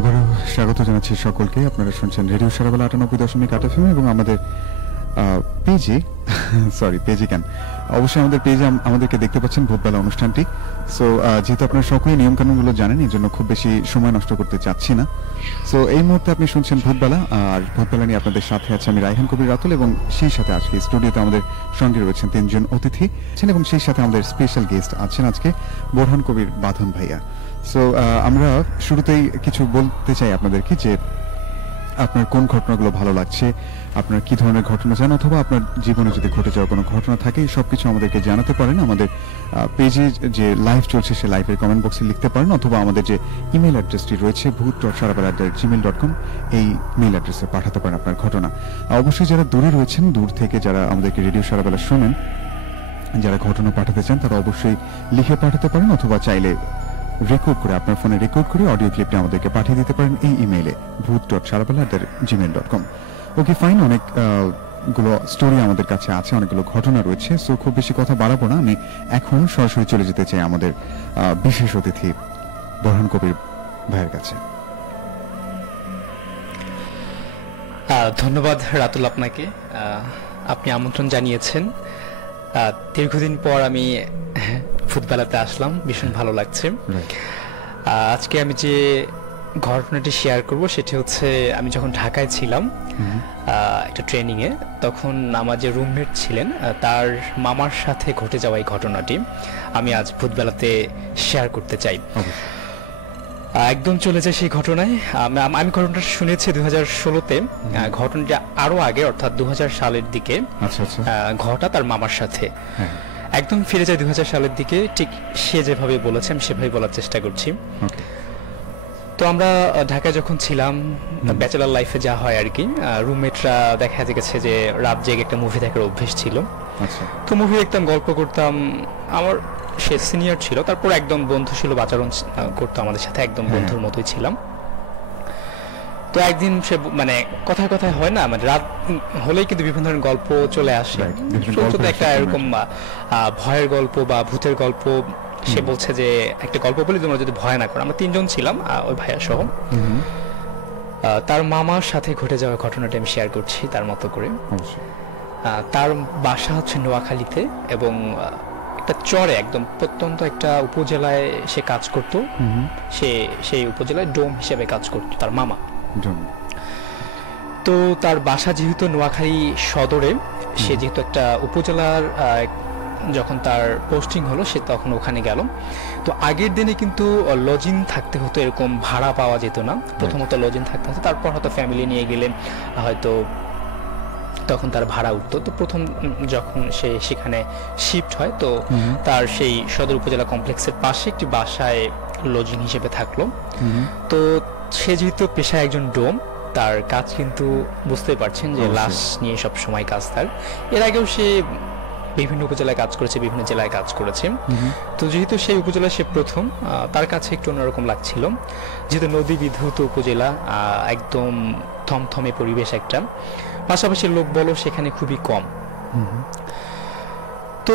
আবারও স্বাগত জানাচ্ছি সকলকে। আপনারা শুনছেন রেডিও সারাবেলা ৯৮.৮ FM এবং আমাদের পেজে পেজে কেন অবশ্যই আমাদের পেজে আমাদেরকে দেখতে পাচ্ছেন ভূতবেলা অনুষ্ঠানটি। সো যেহেতু আপনারা সকলেই নিয়মকানুনগুলো জানেন, এই জন্য খুব বেশি সময় নষ্ট করতে চাচ্ছি না। সো এই মুহূর্তে আপনি শুনছেন ভূতবেলা, আর ভূতবেলা নিয়ে আপনাদের সাথে আছে আমি রায়হান কবির রাতুল, এবং সেই সাথে আজকে স্টুডিওতে আমাদের সঙ্গে রয়েছেন ৩ জন অতিথি এবং সেই সাথে আমাদের স্পেশাল গেস্ট আছেন আজকে বোরহান কবির বাঁধন ভাইয়া। সো আমরা শুরুতেই কিছু বলতে চাই আপনাদেরকে যে আপনার কোন ঘটনাগুলো ভালো লাগছে, আপনার কি ধরনের ঘটনা চান, অথবা আপনার জীবনে যদি ঘটে যাওয়া কোনো ঘটনা থাকে সবকিছু আমাদেরকে জানাতে পারেন। আমাদের পেজে যে লাইভ চলছে সে লাইভের কমেন্ট বক্সে লিখতে পারেন, অথবা আমাদের যে ইমেল অ্যাড্রেসটি রয়েছে bhoot.sarabeলা@gmail.com এই মেইল অ্যাড্রেসে পাঠাতে পারেন আপনার ঘটনা। অবশ্যই যারা দূরে রয়েছেন, দূর থেকে যারা আমাদেরকে রেডিও সারাবেলা শোনেন, যারা ঘটনা পাঠাতে চান তারা অবশ্যই লিখে পাঠাতে পারেন, অথবা চাইলে রেকর্ড করে আপনার ফোনে রেকর্ড করে অডিও ক্লিপটি আমাদেরকে পাঠিয়ে দিতে পারেন এই ইমেইলে bhoot.sarabeলা@gmail.com। ওকে ফাইন, অনেকগুলো স্টোরি আমাদের কাছে আছে, অনেকগুলো ঘটনা রয়েছে। সো খুব বেশি কথা বাড়াবো না, আমি এখন সরাসরি চলে যেতে চাই আমাদের বিশেষ অতিথি বোরহান কবির ভাইয়ের কাছে। ধন্যবাদ রাতুল, আপনাকে আপনি আমন্ত্রণ জানিয়েছেন। দীর্ঘদিন পর আমি ভূতবেলাতে আসলাম, ভীষণ ভালো লাগছে। আজকে আমি যে ঘটনাটি শেয়ার করব সেটি হচ্ছে, আমি যখন ঢাকায় ছিলাম একটা ট্রেনিংয়ে, তখন আমার যে রুমমেট ছিলেন তার মামার সাথে ঘটে যাওয়া এই ঘটনাটি আমি আজ ভূতবেলাতে শেয়ার করতে চাই। একদম চলে যায় সেই ঘটনায়। আমি ঘটনাটা শুনেছি 2016-তে, ঘটনাটা আরো আগে অর্থাৎ 2000 সালের দিকে ঘটা তার মামার সাথে। একদম ফিরে যায় 2000 সালের দিকে, ঠিক সে যেভাবে বলেছে আমি সেভাবে বলার চেষ্টা করছি। তো আমরা ঢাকায় যখন ছিলাম, ব্যাচেলার লাইফে যা হয় আর কি, রুমমেটরা দেখা গেছে যে রাত জেগে একটা মুভি দেখার অভ্যেস ছিল। তো মুভি দেখতাম, গল্প করতাম। আমার সে সিনিয়র ছিল, তারপর একদম বন্ধু ছিল, আচরণ করতো আমাদের সাথে, একদম বন্ধুর মতোই ছিলাম। তো একদিন সে মানে কথায় কথায় হয় না, মানে রাত হলেই কিন্তু বিভিন্ন ধরনের গল্প চলে আসে। একটা এরকম ভয়ের গল্প বা ভূতের গল্প, সে বলছে যে একটা গল্প বলি তোমরা যদি ভয় না করো। আমরা 3 জন ছিলাম, ওই ভাইয়া সহ। তার মামার সাথে ঘটে যাওয়া ঘটনাটা আমি শেয়ার করছি তার মতো করে। তার বাসা হচ্ছে নোয়াখালীতে, এবং একটা চরে, একদম প্রত্যন্ত একটা উপজেলায় সে কাজ করত। সেই উপজেলায় ডোম হিসেবে কাজ করত তার মামা। তো তার বাসা যেহেতু নোয়াখালী সদরে, সে যেহেতু একটা উপজেলার, যখন তার পোস্টিং হলো সে তখন ওখানে গেল। তো আগের দিনে কিন্তু লজিং থাকতে হতো, এরকম ভাড়া পাওয়া যেত না। প্রথমত লজিং থাকতে হতো, তারপর হয়তো ফ্যামিলি নিয়ে গেলে হয়তো তখন তার ভাড়া উঠতো। তো প্রথম যখন সে সেখানে শিফট হয়, তো তার সেই সদর উপজেলা কমপ্লেক্সের পাশে একটি বাসায় লজিং হিসেবে থাকলো। তো সে যেহেতু পেশায় একজন ডোম, তার কাজ কিন্তু বুঝতে পারছেন যে লাশ নিয়ে সব সময় কাজ তার। এর আগেও সে বিভিন্ন উপজেলায় কাজ করেছে, বিভিন্ন জেলায় কাজ করেছে। তো যেহেতু সেই উপজেলায় সে প্রথম, তার কাছে একটু অন্যরকম লাগছিল, যেহেতু নদী বিধৌত উপজেলা, একদম থমথমে পরিবেশ একটা, পাশাপাশি লোক বলো সেখানে খুবই কম। তো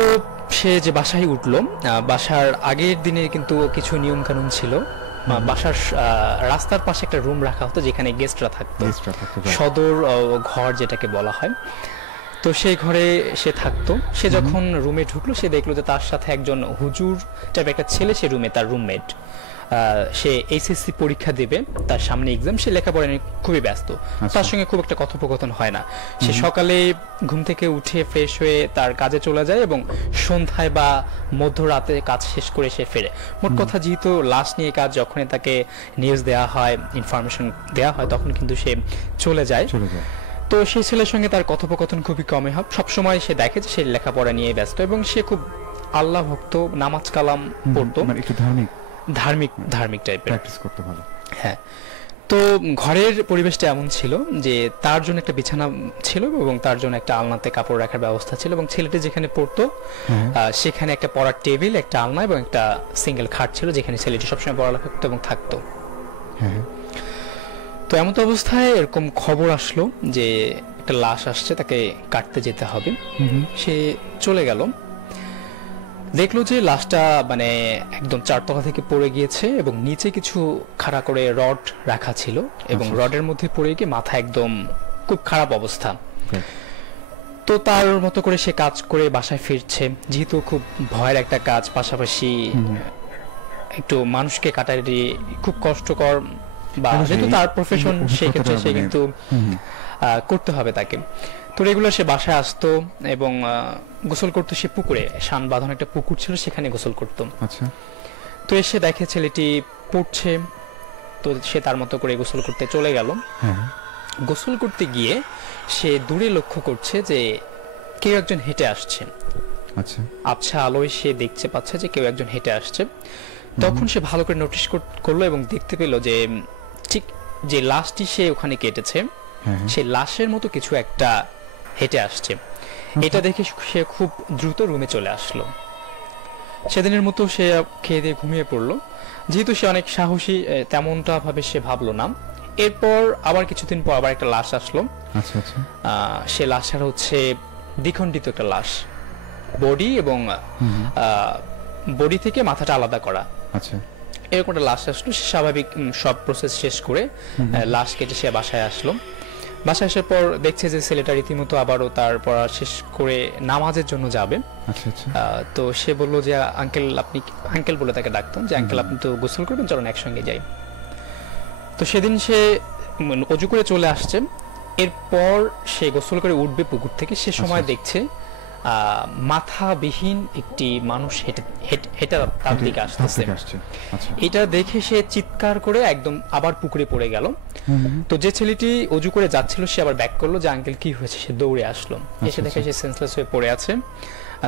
সে যে বাসায় উঠলো, বাসার আগের দিনে কিন্তু কিছু নিয়ম কানুন ছিল। বাসার রাস্তার পাশে একটা রুম রাখা হতো যেখানে গেস্টরা থাকতো, সদর ঘর যেটাকে বলা হয়। তো সেই ঘরে সে থাকতো। সে যখন রুমে ঢুকলো, সে দেখলো যে তার সাথে একজন হুজুর টাইপের একটা ছেলে সে রুমে, তার রুমমেট। সে এইচএসসি পরীক্ষা দেবে, তার সামনে এক্সাম, সে লেখাপড়া নিয়ে খুবই ব্যস্ত। তার সঙ্গে খুব একটা কথোপকথন হয় না। সে সকালে ঘুম থেকে উঠে ফ্রেশ হয়ে তার কাজে চলে যায়, এবং সন্ধ্যায় বা মধ্যরাতে কাজ শেষ করে সে ফেরে। মোট কথা, যেহেতু লাশ নিয়ে কাজ, যখনই তাকে নিউজ দেওয়া হয়, ইনফরমেশন দেওয়া হয়, তখন কিন্তু সে চলে যায়। তো সেই ছেলের সঙ্গে তার কথোপকথন খুবই কমই হয়। সবসময় সে দেখে যে সে লেখাপড়া নিয়ে ব্যস্ত, এবং সে খুব আল্লাহ ভক্ত, নামাজ কালাম পড়তো, একটু ধার্মিক টাইপের প্র্যাকটিস করতে ভালো। হ্যাঁ। তো ঘরের পরিবেশটা এমন ছিল যে তার জন্য একটা বিছানা ছিল, এবং তার জন্য একটা আলনাতে কাপড় রাখার ব্যবস্থা ছিল, এবং ছেলেটি যেখানে পড়তো সেখানে একটা পড়ার টেবিল, একটা আলনা এবং একটা সিঙ্গেল খাট ছিল, যেখানে ছেলেটি সবসময় পড়ালেখা করতো এবং থাকতো। তো এমন অবস্থায় এরকম খবর আসলো যে একটা লাশ আসছে, তাকে কাটতে যেতে হবে। সে চলে গেল। দেখলো যে লাশটা মানে একদম 4 তলা থেকে পড়ে গিয়েছে এবং নিচে কিছু খাড়া করে রড রাখা ছিল এবং রডের মধ্যে পড়ে গিয়ে মাথা একদম খুব খারাপ অবস্থা। তো তার মতো করে সে কাজ করে বাসায় ফিরছে, যেহেতু খুব ভয়ের একটা কাজ, পাশাপাশি একটু মানুষকে কাটারি খুব কষ্টকর, বা যেহেতু তার প্রফেশন সেক্ষেত্রে সে কিন্তু করতে হবে তাকে। তো রেগুলার সে বাসায় আসতো এবং গোসল করতো সে পুকুরে, শান বাঁধানো একটা পুকুর ছিল, সেখানে গোসল করতো। আচ্ছা। তো এসে দেখে ছেলেটি পড়ছে, তো সে তার মতো করে গোসল করতে চলে গেল। গোসল করতে গিয়ে সে দূরে লক্ষ্য করছে যে কেউ একজন হেঁটে আসছে। আচ্ছা। আবছা আলোয় সে দেখতে পাচ্ছে যে কেউ একজন হেঁটে আসছে। তখন সে ভালো করে নোটিস করলো এবং দেখতে পেল যে ঠিক যে লাশটি সে ওখানে কেটেছে সে লাশের মতো কিছু একটা হেঁটে আসছে। এটা দেখে সে খুব দ্রুত রুমে চলে আসলো। সেদিনের মতো সে খেয়ে দিয়ে ঘুমিয়ে পড়লো। যেহেতু সে অনেক সাহসী, তেমনটা ভাবে সে ভাবলো না। এরপর আবার কিছুদিন পর আবার একটা লাশ আসলো। আচ্ছা আচ্ছা। সে লাশটা হচ্ছে দ্বিখণ্ডিত একটা লাশ, বডি এবং বডি থেকে মাথাটা আলাদা করা। আচ্ছা। এরকম একটা লাশ আসলো। সে স্বাভাবিক সব প্রসেস শেষ করে লাশ কেটে সে বাসায় আসলো। বাসায় আসার পর দেখছে যে ছেলেটা রীতিমতো আবারও তার পড়া শেষ করে নামাজের জন্য যাবে। আচ্ছা আচ্ছা। তো সে বললো যে আঙ্কেল, আপনি আঙ্কেল বলে তাকে ডাকতাম, যে আঙ্কেল আপনি তো গোসল করবেন, চলুন একসঙ্গে যাই। তো সেদিন সে অজু করে চলে আসছে। এরপর সে গোসল করে উঠবে পুকুর থেকে, সে সময় দেখছে মাথাবিহীন একটি মানুষ হেঁটে তার দিকে আসতেছে। এটা দেখে সে চিৎকার করে একদম আবার পুকুরে পড়ে গেল। তো যে ছেলেটি অজু করে যাচ্ছিল সে আবার ব্যাক করলো যে আঙ্কেল কি হয়েছে, সে দৌড়ে আসলো। এসে দেখে সে সেন্সলেস হয়ে পড়ে আছে।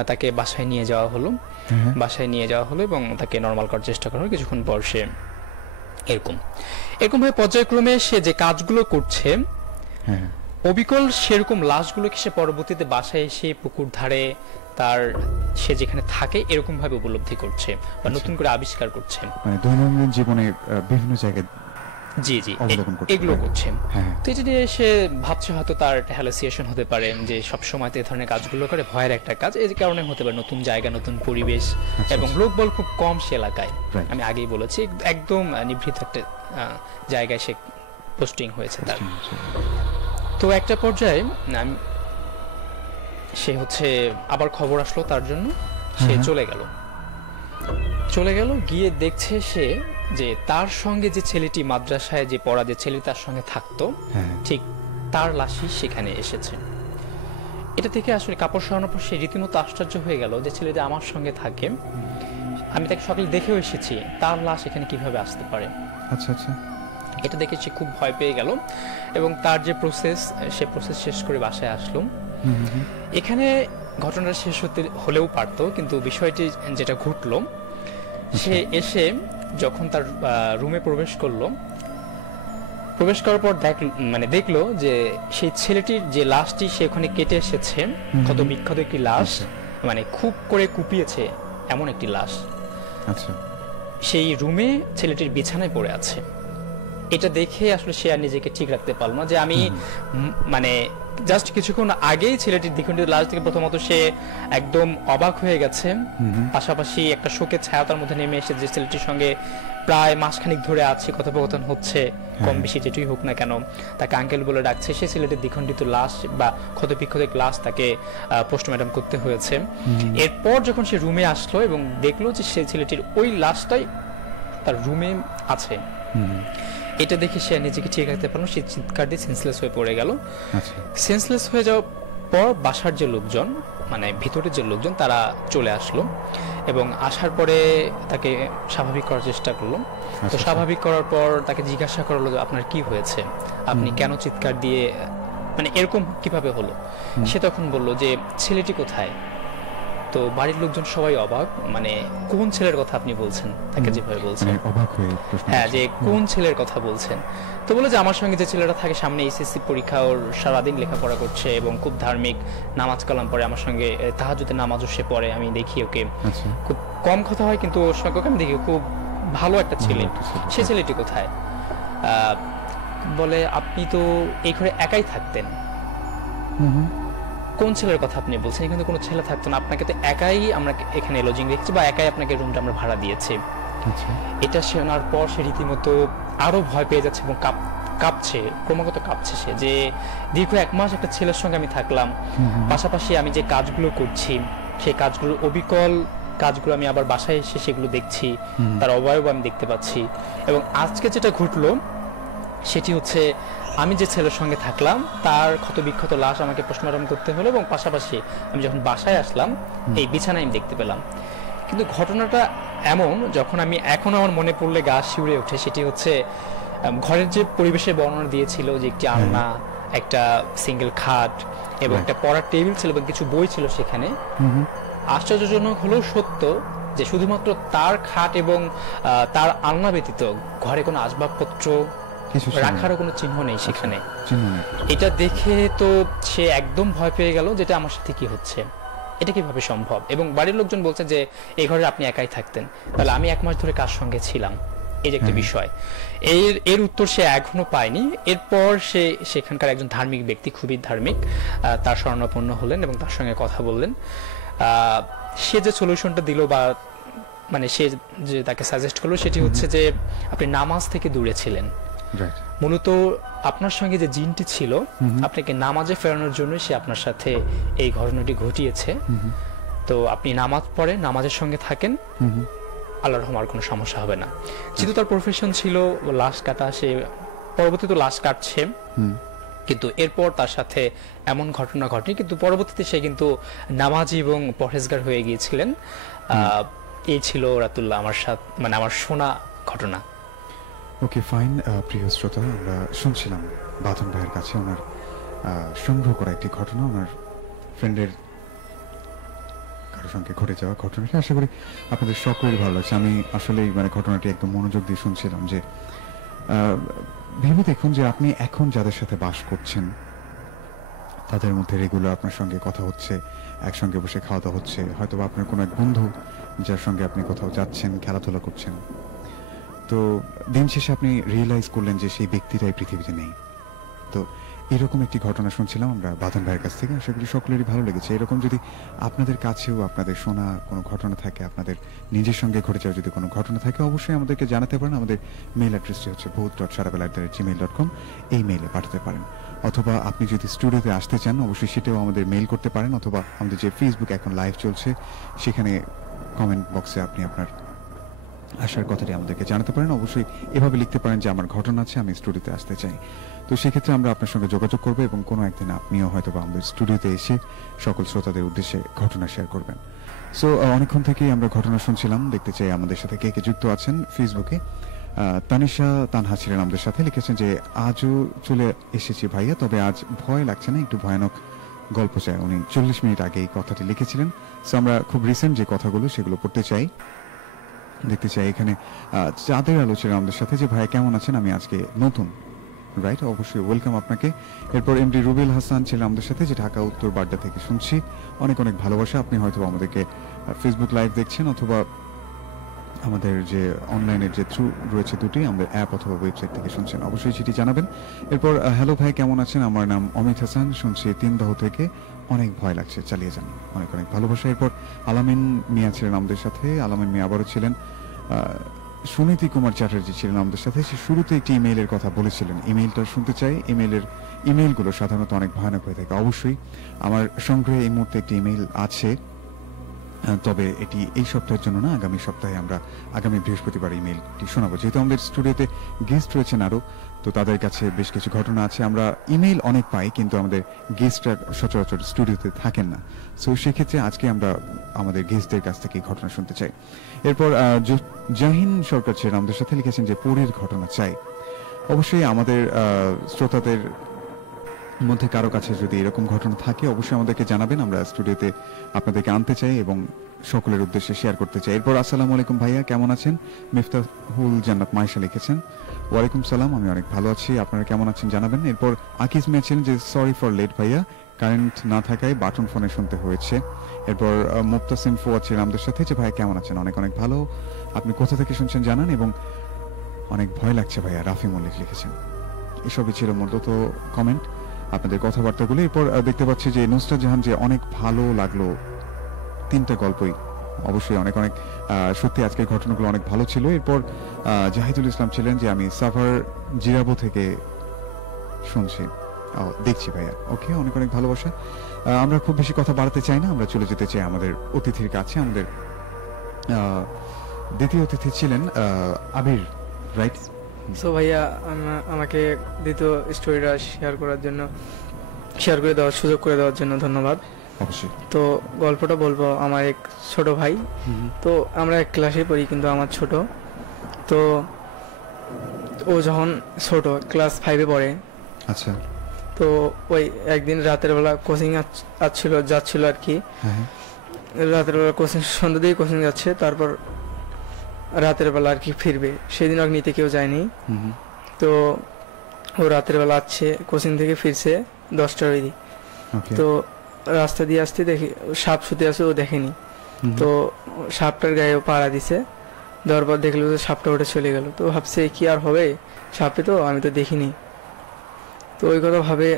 তাকে বাসায় নিয়ে যাওয়া হলো। এবং তাকে নর্মাল করার চেষ্টা করা হলো। কিছুক্ষণ পর সে এরকম ভাবে পর্যায়ক্রমে সে যে কাজগুলো করছে, অবিকল সেরকম লাশগুলোকে সে পরবর্তীতে বাসায় এসে পুকুর ধারে তার সে যেখানে থাকে এরকম ভাবে উপলব্ধি করছে বা নতুন করে আবিষ্কার করছে, মানে দৈনন্দিন জীবনে বিভিন্ন জায়গায় জি এগুলো করছে। তো এটা নিয়ে সে ভাবছে হয়তো তার হ্যালুসিনেশন হতে পারে, যে সব সময় এই ধরনের কাজগুলো করে, ভয়ের একটা কাজ, এই কারণে হতে পারে। নতুন জায়গা, নতুন পরিবেশ এবং লোকবল খুব কম সে এলাকায়, আমি আগেই বলেছি, একদম নিভৃত একটা জায়গায় সে পোস্টিং হয়েছে তার। তো একটা পর্যায়ে সে হচ্ছে আবার খবর আসলো তার জন্য, সে চলে গেল গিয়ে দেখছে সে যে তার সঙ্গে যে ছেলেটি মাদ্রাসায় যে পড়া, যে ছেলে তার সঙ্গে থাকতো, ঠিক তার লাশই সেখানে এসেছে। এটা থেকে আসলে কাপড় সরানোর পর সে রীতিমতো আশ্চর্য হয়ে গেল যে ছেলেটি আমার সঙ্গে থাকে, আমি তাকে সকালে দেখেও এসেছি, তার লাশ এখানে কিভাবে আসতে পারে। আচ্ছা আচ্ছা। এটা দেখে সে খুব ভয় পেয়ে গেল এবং তার যে প্রসেস, সে প্রসেস শেষ করে বাসায় আসলো। এখানে ঘটনাটা শেষ হলেও পারতো, কিন্তু বিষয়টি যেটা ঘটলো, সে এসে যখন তার রুমে প্রবেশ করার পর দেখলো যে সেই ছেলেটির যে লাশটি সে ওখানে কেটে এসেছে, কত বিখ্যাত একটি লাশ, মানে খুব করে কুপিয়েছে এমন একটি লাশ। আচ্ছা। সেই রুমে ছেলেটির বিছানায় পড়ে আছে। এটা দেখে আসলে সে আর নিজেকে ঠিক রাখতে পারলো না, যে আমি মানে জাস্ট কিছুক্ষণ আগেই ছেলেটির দ্বিখণ্ডিত লাশ থেকে প্রথমত সে একদম অবাক হয়ে গেছে, পাশাপাশি একটা শোকের ছায়া তার মধ্যে নেমে এসে, যে ছেলেটির সঙ্গে প্রায় মাসখানিক ধরে আছে, কথোপকথন হচ্ছে, কম বেশি যেটাই হোক না কেন, তাকে আঙ্কেল বলে ডাকছে, সে ছেলেটির দ্বিখণ্ডিত লাশ বা ক্ষতবিক্ষত লাশ তাকে পোস্টমর্টম করতে হয়েছে। এরপর যখন সে রুমে আসলো এবং দেখলো যে সে ছেলেটির ওই লাশটাই তার রুমে আছে, এটা দেখে সে নিজেকে ঠিক রাখতে পারলো, সে চিৎকার দিয়ে সেন্সলেস হয়ে পড়ে গেল। সেন্সলেস হয়ে যাওয়ার পর বাসার যে লোকজন, মানে ভিতরের যে লোকজন, তারা চলে আসলো এবং আসার পরে তাকে স্বাভাবিক করার চেষ্টা করলো। তো স্বাভাবিক করার পর তাকে জিজ্ঞাসা করলো যে আপনার কি হয়েছে, আপনি কেন চিৎকার দিয়ে, মানে এরকম কিভাবে হলো। সে তখন বলল যে ছেলেটি কোথায়। তো বাড়ির লোকজন সবাই অবাক, মানে কোন ছেলের কথা আপনি বলছেন, তাকে যেভাবে বলছেন, হ্যাঁ, যে কোন ছেলের কথা বলছেন। তো বলে যে আমার সঙ্গে যে ছেলেটা থাকে, সামনে এইচএসসি পরীক্ষা, ওর সারাদিন লেখাপড়া করছে এবং খুব ধার্মিক, নামাজ কালাম পড়ে, আমার সঙ্গে তাহাজ্জুদের নামাজও সে পড়ে, আমি দেখি ওকে, খুব কম কথা হয় কিন্তু ওর সঙ্গে আমি দেখি খুব ভালো একটা ছেলে। সে ছেলেটি কোথায়? বলে আপনি তো এই ঘরে একাই থাকতেন। কোন ছেলের কথা আপনি বলছেন? এখানে তো কোনো ছেলে থাকতো না, আপনাকে তো একাই আমরা এখানে লজিং রেখেছি বা একাই আপনাকে রুমটা আমরা ভাড়া দিয়েছি। আচ্ছা এটা শোনার পর সে রীতিমতো আরো ভয় পেয়ে যাচ্ছে এবং কাঁপছে, ক্রমাগত কাঁপছে সে, যে দীর্ঘ 1 মাস একটা ছেলের সঙ্গে আমি থাকলাম, পাশাপাশি আমি যে কাজগুলো করছি সেই কাজগুলো অবিকল কাজগুলো আমি আবার বাসায় এসে সেগুলো দেখছি, তার অবয়ব আমি দেখতে পাচ্ছি। এবং আজকে যেটা ঘটলো সেটি হচ্ছে আমি যে ছেলের সঙ্গে থাকলাম তার ক্ষতবিক্ষত লাশ আমাকে পোস্টমর্টম করতে হলো, এবং পাশাপাশি আমি যখন বাসায় আসলাম এই বিছানায় আমি দেখতে পেলাম। কিন্তু ঘটনাটা এমন, যখন আমি এখন আমার মনে পড়লে গা শিউরে ওঠে, সেটি হচ্ছে ঘরের যে পরিবেশের বর্ণনা দিয়েছিল, যে একটি আলনা, একটা সিঙ্গেল খাট এবং একটা পড়ার টেবিল ছিল এবং কিছু বই ছিল সেখানে। আশ্চর্যজনক হলেও সত্য যে শুধুমাত্র তার খাট এবং তার আলনা ব্যতীত ঘরে কোনো আসবাবপত্র রাখারও কোনো চিহ্ন নেই সেখানে। এটা দেখে তো সে একদম ভয় পেয়ে গেল, যেটা আমার সাথে কি হচ্ছে, এটা কিভাবে সম্ভব। এবং বাড়ির লোকজন বলছে যে এই ঘরে আপনি একাই থাকতেন, তাহলে আমি 1 মাস ধরে কার সঙ্গে ছিলাম, এই যে একটা বিষয়। এর উত্তর সে এখনো পায়নি। এরপর সে সেখানকার একজন ধার্মিক ব্যক্তি, খুবই ধার্মিক, তার শরণাপন্ন হলেন এবং তার সঙ্গে কথা বললেন। সে যে সলিউশনটা দিল বা মানে সে যে তাকে সাজেস্ট করলো সেটি হচ্ছে যে আপনি নামাজ থেকে দূরে ছিলেন। মূলত আপনার সঙ্গে যে জিনটি ছিল আপনাকে নামাজে ফেরানোর জন্য সে আপনার সাথে এই ঘটনাটি ঘটিয়েছে। তো আপনি নামাজ পড়ে নামাজের সঙ্গে থাকেন, আল্লাহর রহমতে আর কোনো সমস্যা হবে না। যেহেতু তার প্রফেশন ছিল লাশ কাটা, সে পরবর্তীতে লাশ কাটছে, কিন্তু এরপর তার সাথে এমন ঘটনা ঘটেনি। কিন্তু পরবর্তীতে সে কিন্তু নামাজি এবং পরহেজগার হয়ে গিয়েছিলেন। এই ছিল রাতুল্লাহ আমার সাথে, মানে আমার শোনা ঘটনা। Okay fine. প্রিয় শ্রোতা, আমরা শুনছিলাম বাঁধন ভাইয়ের কাছে ওনার সংগ্রহ করা একটি ঘটনা, ওনার ফ্রেন্ডের কারোর সঙ্গে ঘটে যাওয়া ঘটনাটি। আশা করি আপনাদের সকলেরই ভালো লাগছে। আমি আসলেই মানে ঘটনাটি একদম মনোযোগ দিয়ে শুনছিলাম। যে ভেবে দেখুন যে আপনি এখন যাদের সাথে বাস করছেন তাদের মধ্যে রেগুলার আপনার সঙ্গে কথা হচ্ছে, একসঙ্গে বসে খাওয়া দাওয়া হচ্ছে, হয়তো আপনার কোনো এক বন্ধু যার সঙ্গে আপনি কোথাও যাচ্ছেন, খেলাধুলা করছেন। তো দিন শেষে আপনি রিয়েলাইজ করলেন যে সেই ব্যক্তিটাই পৃথিবীতে নেই। তো এরকম একটি ঘটনা শুনছিলাম আমরা বাঁধন ভাইয়ের কাছ থেকে। আশা করি সকলেরই ভালো লেগেছে। এরকম যদি আপনাদের কাছেও আপনাদের শোনা কোনো ঘটনা থাকে, আপনাদের নিজের সঙ্গে ঘটে যাওয়া যদি কোনো ঘটনা থাকে, অবশ্যই আমাদেরকে জানাতে পারেন। আমাদের মেইল অ্যাড্রেসটি হচ্ছে booth.sharabal@gmail.com, এই মেইলে পাঠাতে পারেন। অথবা আপনি যদি স্টুডিওতে আসতে চান অবশ্যই সেটাও আমাদের মেইল করতে পারেন, অথবা আমাদের যে ফেসবুক এখন লাইভ চলছে সেখানে কমেন্ট বক্সে আপনি আপনার আসার কথাটি আমাদেরকে জানাতে পারেন। অবশ্যই এভাবে লিখতে পারেন যে আমার ঘটনা আছে, আমি স্টুডিওতে আসতে চাই। তো সেক্ষেত্রে আমরা আপনার সঙ্গে যোগাযোগ করবো এবং কোনো একদিন আপনিও হয়তো বা আমাদের স্টুডিওতে এসে সকল শ্রোতাদের উদ্দেশ্যে ঘটনা শেয়ার করবেন। সো অনেকক্ষণ থেকেই আমরা ঘটনা শুনছিলাম। দেখতে চাই আমাদের সাথে কে কে যুক্ত আছেন ফেসবুকে। তানিশা তানহা ছিলেন আমাদের সাথে, লিখেছেন যে আজও চলে এসেছি ভাইয়া, তবে আজ ভয় লাগছে না, একটু ভয়ানক গল্প চাই। উনি 40 মিনিট আগে এই কথাটি লিখেছিলেন। সো আমরা খুব রিসেন্ট যে কথাগুলো সেগুলো পড়তে চাই, দেখতে চাই। এখানে চাঁদের আলো ছিলেন আমাদের সাথে, যে ভাই কেমন আছেন, আমি আজকে নতুন, রাইট, অবশ্যই ওয়েলকাম আপনাকে। এরপর এমডি রুবেল হাসান ছিলেন আমাদের সাথে, যে ঢাকা উত্তর বাড্ডা থেকে শুনছি, অনেক অনেক ভালোবাসা। আপনি হয়তো আমাদেরকে ফেসবুক লাইভ দেখছেন অথবা আমাদের যে অনলাইনের যে থ্রু রয়েছে দুটি, আমাদের অ্যাপ অথবা ওয়েবসাইট থেকে শুনছেন, অবশ্যই সেটি জানাবেন। এরপর হ্যালো ভাই কেমন আছেন, আমার নাম অমিত হাসান, শুনছি তিনদহ থেকে, অনেক ভয় লাগছে, চালিয়ে যান, অনেক অনেক ভালোবাসা। এরপর আলামিন মিয়া ছিলেন আমাদের সাথে, আলামিন মিয়া আবারও ছিলেন। সুনীতি কুমার চ্যাটার্জি ছিলেন আমাদের সাথে, সে শুরুতে একটি ইমেইলের কথা বলেছিলেন, ইমেইলটা শুনতে চাই। ইমেইলগুলো সাধারণত অনেক ভয়ানক হয়ে থাকে। অবশ্যই আমার সংগ্রহে এই মুহূর্তে একটি ইমেইল আছে, তবে এটি এই সপ্তাহের জন্য না, আগামী সপ্তাহে আমরা আগামী বৃহস্পতিবার ইমেইলটি শোনাবো। যেহেতু আমাদের স্টুডিওতে গেস্ট রয়েছেন আরো, তো তাদের কাছে বেশ কিছু ঘটনা আছে। আমরা ইমেইল অনেক পাই, কিন্তু আমাদের গেস্টরা সচরাচর স্টুডিওতে থাকেন না। সো সেক্ষেত্রে আজকে আমরা আমাদের গেস্টদের কাছ থেকে ঘটনা শুনতে চাই। এরপর জাহিন সরকার ছিলেন আমাদের সাথে, লিখেছেন যে পরের ঘটনা চাই। অবশ্যই আমাদের শ্রোতাদের মধ্যে কারো কাছে যদি এরকম ঘটনা থাকে অবশ্যই আমাদেরকে জানাবেন, আমরা স্টুডিওতে আপনাদেরকে আনতে চাই এবং সকলের উদ্দেশ্যে শেয়ার করতে চাই। এরপর আসসালামু আলাইকুম ভাইয়া কেমন আছেন, মিফতাহুল জান্নাত মাইশা লিখেছেন। ওয়ালাইকুম সালাম, আমি অনেক ভালো আছি, আপনারা কেমন আছেন জানাবেন। এরপর আকিজ মিয়া ছিলেন, যে সরি ফর লেট ভাইয়া, কারেন্ট না থাকায় বাটন ফোনে শুনতে হয়েছে। এরপর মুফতাসিম ফুয়াদ ছিলেন আমাদের সাথে, যে ভাই কেমন আছেন, অনেক অনেক ভালো, আপনি কোথা থেকে শুনছেন জানান, এবং অনেক ভয় লাগছে ভাইয়া, রাফি মল্লিক লিখেছেন। এসবই ছিল মূলত কমেন্ট। আপনাদের কথাবার্তাগুলো। এরপর দেখতে পাচ্ছি যে নুসরাত জাহান, যে অনেক ভালো লাগলো 3টা গল্পই, অবশ্যই অনেক অনেক সত্যি আজকের ঘটনাগুলো অনেক ভালো ছিল। এরপর জাহিদুল ইসলাম ছিলেন যে আমি সাফার জিরাবো থেকে শুনছি, দেখছি ভাইয়া, ওকে, অনেক অনেক ভালোবাসা। আমরা খুব বেশি কথা বাড়াতে চাই না, আমরা চলে যেতে চাই আমাদের অতিথির কাছে। আমাদের দ্বিতীয় অতিথি ছিলেন আবির, রাইট? সো ভাইয়া আমাকে দ্বিতীয় স্টোরিটা শেয়ার করে দেওয়ার সুযোগ করে দেওয়ার জন্য ধন্যবাদ। অবশ্যই। তো গল্পটা বলবো আমার এক ছোট ভাই। তো আমরা এক ক্লাসে পড়ি, কিন্তু আমার ছোট। তো ও যখন ছোট ক্লাস 5-এ পড়ে, আচ্ছা, তো ওই একদিন রাতের বেলা কোচিং যাচ্ছিল আর কি। রাতের বেলা কোচিং, সন্ধ্যা দিয়ে কোচিং যাচ্ছে, তারপর রাতের বেলা আর কি ফিরবে। সেদিন ওকে নিতে কেউ যায়নি। তো ও রাতের বেলা আসছে, কোচিং থেকে ফিরছে 10টার দিকে। তো রাস্তা দিয়ে আসতে দেখি সাপ শুতে আছে, ও দেখেনি। তো সাপটার গায়ে ও পাড়া দিছে, দেওয়ার পর দেখলো যে সাপটা ওটা চলে গেল। তো ভাবছে কি আর হবে, সাপে তো আমি তো দেখিনি। তো ওই কথা ভাবে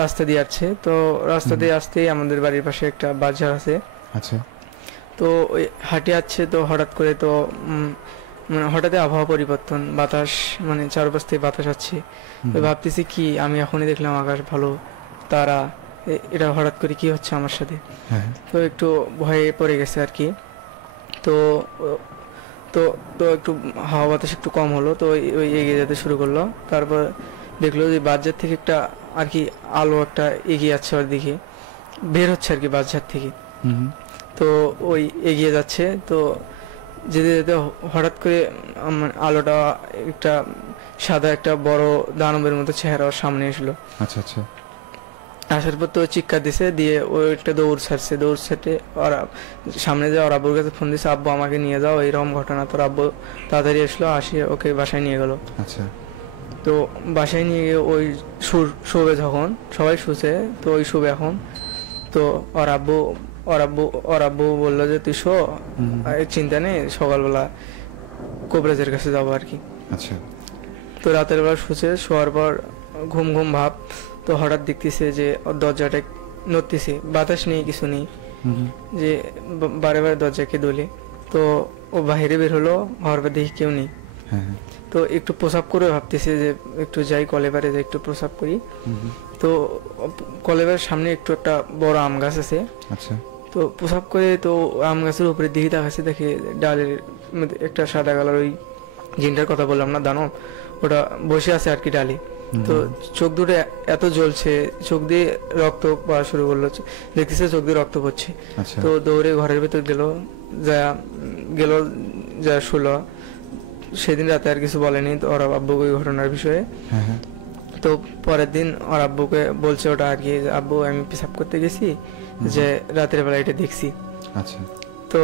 রাস্তা দিয়ে আসছে। তো রাস্তা দিয়ে আসতেই আমাদের বাড়ির পাশে একটা বাজার আছে। আচ্ছা। তো ওই হাঁটে যাচ্ছে, তো হঠাৎ করে তো মানে হঠাৎই আবহাওয়া পরিবর্তন, বাতাস, মানে চারপাশ থেকে বাতাস আসছে। তো ভাবতেছি কি, আমি এখনই দেখলাম আকাশ ভালো, তারা, এটা হঠাৎ করে কি হচ্ছে আমার সাথে। তো একটু ভয়ে পড়ে গেছে আর কি। তো তো তো একটু হাওয়া বাতাস একটু কম হলো, তো ওই এগিয়ে যেতে শুরু করলো। তারপর দেখলো যে বাজার থেকে একটা আর কি আলো একটা এগিয়ে যাচ্ছে, ওর দিকে বের হচ্ছে আর কি বাজার থেকে। তো ওই এগিয়ে যাচ্ছে, তো যেতে যেতে হঠাৎ করে আলোটা একটা সাদা একটা বড় দানবের মতো চেহারা ওর সামনে এসলো। আচ্ছা আচ্ছা। আসার পর তো চিৎকার দিছে, দিয়ে ও একটা দৌড় ছাড়তে ওরা সামনে যায়। ওর আব্বুর কাছে ফোন দিছে, আব্বু আমাকে নিয়ে যাও, এরকম ঘটনা। তোর আব্বু তাড়াতাড়ি আসলো, আসিয়ে ওকে বাসায় নিয়ে গেল। আচ্ছা। তো বাসায় নিয়ে গিয়ে ওই শোবে, যখন সবাই শুছে, তো ওই শোবে এখন। তো ওর আব্বু বললো যে তুই শো, চিন্তা নেই, সকালবেলা কবিরাজের কাছে যাবো আর কি। আচ্ছা। তো রাতের বেলা শুছে, শোয়ার পর ঘুম ঘুম ভাব। তো হঠাৎ দেখতেছে যে ওর দরজাটা নড়তেছে, বাতাস নেই, কিছু নেই, যে বারে বারে দরজাকে দোলে। তো ও বাইরে বের হলো, হওয়ার পর দেখি কেউ নেই। তো একটু প্রসাব করে ভাবতেছে যে একটু যাই কলেবারে, যাই একটু প্রসাব করি। তো কলেবারের সামনে একটু একটা বড় আম গাছ আছে। আচ্ছা। তো প্রসাব করে তো আম গাছের উপরে দিকে তাকাচ্ছে, দেখে ডালের মধ্যে একটা সাদা কালার, ওই জিনটার কথা বললাম না, দানব, ওটা বসে আছে আর কি ডালে। তো চোখ দুটো এত জ্বলছে, চোখ দিয়ে রক্ত পড়া শুরু করলো, দেখতেছে চোখ দিয়ে রক্ত পড়ছে। তো দৌড়ে ঘরের ভেতর গেল যা শুলো। সেদিন রাতে আর কিছু বলেনি তো ওর আব্বুকে ওই ঘটনার বিষয়ে। তো পরের দিন ওর আব্বুকে বলছে ওটা আর কি, আব্বু আমি পেশাব করতে গেছি, যে রাতের বেলা এটা দেখছি। আচ্ছা। তো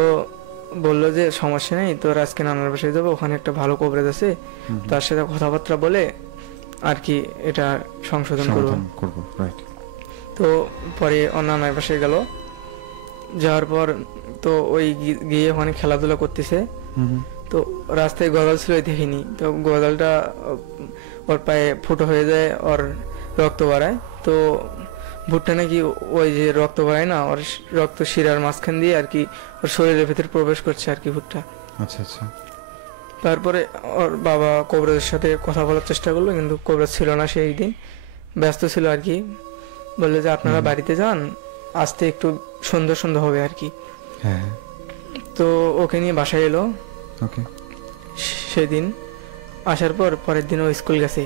বললো যে সমস্যা নেই, তোর আজকে নানার বাসায় যাবো, ওখানে একটা ভালো কবরেজ আছে, তার সাথে কথাবার্তা বলে আর কি এটা সংশোধন করবো। তো পরে ওর নানার বাসায় গেল, যাওয়ার পর তো ওই গিয়ে ওখানে খেলাধুলা করতেছে। তো রাস্তায় গজাল ছিল, দেখিনি। তো গজালটা ওর পায়ে ফুটো হয়ে যায়, ওর রক্ত বাড়ায়। তো ভুট্টা নাকি ওই যে রক্ত বাড়ায় না, ওর রক্ত শিরার মাঝখান দিয়ে আর কি ওর শরীরের ভেতরে প্রবেশ করছে আর কি ভুট্টা। আচ্ছা আচ্ছা। তারপরে ওর বাবা কবরেজের সাথে কথা বলার চেষ্টা করলো, কিন্তু কবরেজ ছিল না, সেই দিন ব্যস্ত ছিল আর কি। বললো যে আপনারা বাড়িতে যান, আসতে একটু সন্ধ্যা হবে আর কি। তো ওকে নিয়ে বাসায় এলো। সেদিন আসার পর পরের দিন ও স্কুল গেছে।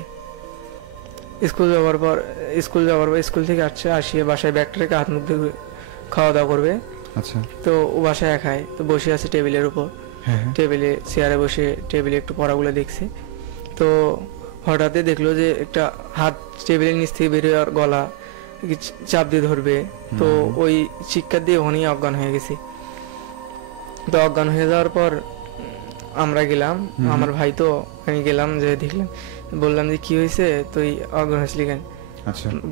স্কুল যাওয়ার পর স্কুল থেকে আসিয়ে বাসায় ব্যাগটা রেখে হাত মুখ ধুয়ে খাওয়া দাওয়া করবে। আচ্ছা। তো ও বাসায় খায়, তো বসে আছে টেবিলের উপর, টেবিলে চেয়ারে বসে টেবিলে একটু পড়াগুলো দেখছে। তো হঠাৎই দেখলো যে একটা হাত টেবিলের নিচ থেকে বেরিয়ে আর গলা চাপ দিয়ে ধরবে। তো ওই চিৎকার দিয়ে ওখানেই অজ্ঞান হয়ে গেছে। তো অজ্ঞান হয়ে যাওয়ার পর আমরা গেলাম, আমার ভাই, তো আমি গেলাম, যে দেখলাম, বললাম যে কি হয়েছে, তুই অজ্ঞান হয়েছিলি কেন?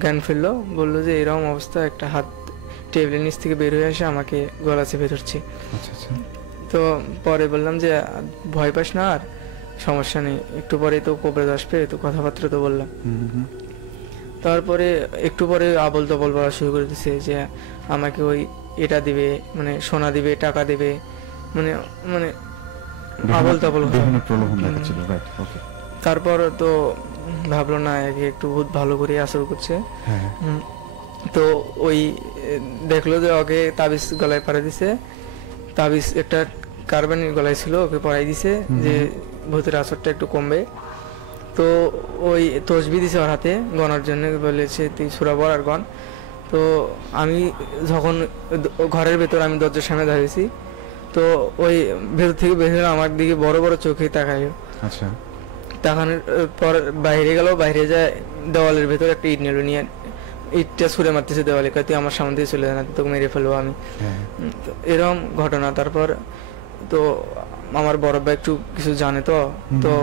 জ্ঞান ফিরলো, বললো যে এরকম অবস্থা, একটা হাত টেবিলের নিচ থেকে বের হয়ে আসে আমাকে গলা চেপে ধরছে। তো পরে বললাম যে ভয় পাস না, আর সমস্যা নেই, একটু পরে তো কবরেজ আসবে, তো কথাবার্তা তো বললাম। তারপরে একটু পরে আবল তাবল বলা শুরু করে দিছে যে আমাকে ওই এটা দিবে, মানে সোনা দিবে, টাকা দিবে, মানে মানে আবল তাবল কথা। বিভিন্ন প্রলোভন দেখাচ্ছিল, রাইট, ওকে। তারপর তো ভাবলো না একে একটু বহুত ভালো করে আসর করছে। হ্যাঁ, তো ওই দেখলো যে ওকে তাবিজ গলায় পরাই দিছে, তাবিজ একটা কার্বানির গলায় ছিল, ওকে পরাই দিছে যে ভূতের আসরটা একটু কমবে। তো ওই তসবি দিছে ওর হাতে গনার জন্য, বলেছে তুই সূরা পড় আর গন। তো আমি যখন ঘরের ভেতর আমি দরজার সামনে দাঁড়িয়েছি, তো ওই ভেতর থেকে বের হয়ে আমার দিকে বড় বড় চোখে তাকাইলো। আচ্ছা, তাকানোর পর বাইরে গেল, বাইরে যায় দেওয়ালের ভেতর একটা ইট নিল, নিয়ে ইটটা ছুঁড়ে মারতেছে দেওয়ালে, কয় তুই আমার সামনে দিয়ে চলে যায় না, তোকে মেরে ফেলবো আমি। হ্যাঁ, তো এরকম ঘটনা। তারপর তো আমার বড় ভাই একটু কিছু জানে, তো তো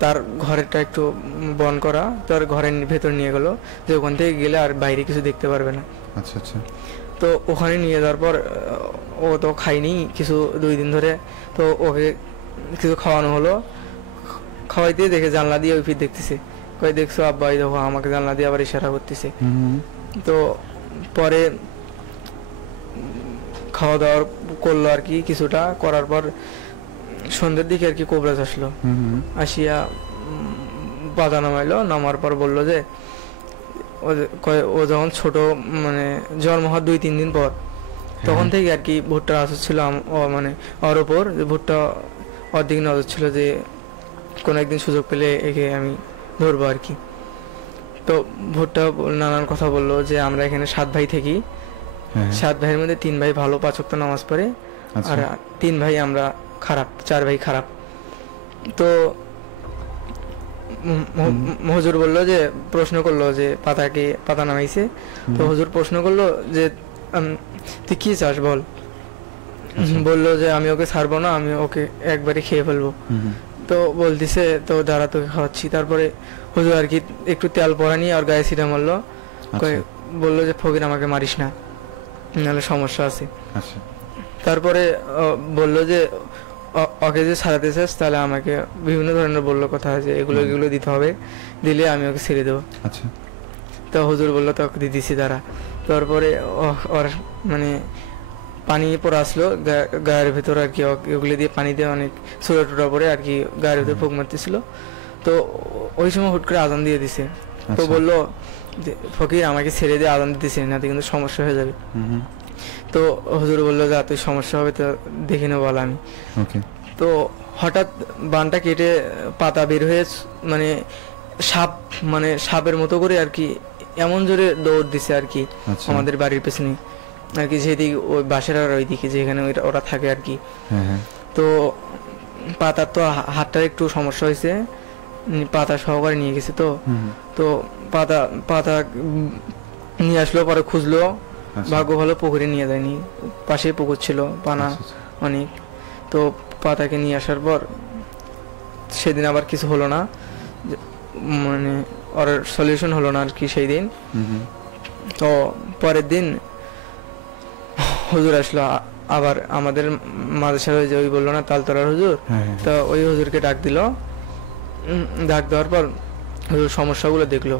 তার ঘরেরটা একটু বন করা, তার ঘরের ভেতর নিয়ে গেল যে ওখান থেকে গেলে আর বাইরে কিছু দেখতে পারবে না। আচ্ছা, আচ্ছা, তো ওখানে নিয়ে যাওয়ার পর ও তো খাইনি কিছু 2 দিন ধরে। তো ওকে কিছু খাওয়ানো হলো, খাওয়াইতে দেখে জানলা দিয়ে ওই ফির দেখতেছে, কই দেখছো আব্বা, এই দেখো আমাকে জানলা দিয়ে আবার ইশারা করতেছে। তো পরে খাওয়া দাওয়া করলো আর কি, কিছুটা করার পর সন্ধ্যের দিকে আর কি কবরাজ আসলো, আসিয়া বাধা নামাইলো, নামার পর বললো যে ও যখন ছোট, মানে জন্ম হওয়ার 2-3 দিন পর, তখন থেকে আর কি ভুট্টার আসর ছিল মানে ওর ওপর, যে ভুট্টা ওর দিকে নজর ছিল যে কোনো একদিন সুযোগ পেলে একে আমি ধরবো আর কি। তো ভুট্টা নানান কথা বললো যে আমরা এখানে 7 ভাই থাকি, 7 ভাইয়ের মধ্যে 3 ভাই ভালো 5 ওয়াক্ত নামাজ পড়ে, আর 3 ভাই আমরা খারাপ, 4 ভাই খারাপ। তো হুজুর বললো যে, প্রশ্ন করলো যে পাতা নামাইছে, তো হুজুর প্রশ্ন করলো যে তুই কি চাস বল। বললো যে আমি ওকে ছাড়বো না, আমি ওকে একবারে খেয়ে ফেলবো। তো বলতেছে তো দাঁড়া তোকে খাওয়াচ্ছি। তারপরে হুজুর আর কি একটু তেল পরা নিয়ে আর গায়ে ছিটা মারলো, বললো যে ফকির আমাকে মারিস না, নাহলে সমস্যা আছে। তারপরে বললো যে ওকে যে ছাড়াতে চাস তাহলে আমাকে বিভিন্ন ধরনের বললো কথা আছে, এগুলো দিতে হবে, দিলে আমি ওকে ছেড়ে দেবো। তো হুজুর বললো তোকে দিয়ে দিছি দাঁড়া। তারপরে ওর মানে পানি পরে আসলো গায়ের ভেতর আর কি, ওগুলো দিয়ে পানি দিয়ে অনেক ছোটা টোটা পরে আর কি গায়ের ভেতর ফুক মারতেছিল। তো ওই সময় হুট করে আজান দিয়ে দিছে। তো বললো যে ফকির আমাকে ছেড়ে দিয়ে আজান দিতেছে না, কিন্তু সমস্যা হয়ে যাবে। তো হুজুর বললো যে তুই সমস্যা হবে তো দেখে নেবো বল আমি। তো হঠাৎ বানটা কেটে পাতা বের হয়ে মানে সাপ, মানে সাপের মতো করে আর কি এমন জোরে দৌড় দিছে আর কি আমাদের বাড়ির পেছনে আর কি, যেদিকে ওই বাসের আর ওইদিকে যেখানে ওরা থাকে আর কি। তো পাতার তো হাতটা একটু সমস্যা হয়েছে, পাতা সহকারে নিয়ে গেছে। তো পাতা নিয়ে আসলো, পরে খুঁজলো, ভাগ্য ভালো পুকুরে নিয়ে যায়নি, পাশে পুকুর ছিল পানা অনেক। তো পাতাকে নিয়ে আসার পর সেদিন আবার কিছু হলো না, মানে ওর সলিউশন হলো না আর কি সেই দিন। তো পরের দিন হুজুর আসলো আবার আমাদের মাদ্রাসার, যে ওই বললো না তালতলার হুজুর, তো ওই হুজুরকে ডাক দিল। ডাক দেওয়ার পর হুজুর সমস্যাগুলো দেখলো,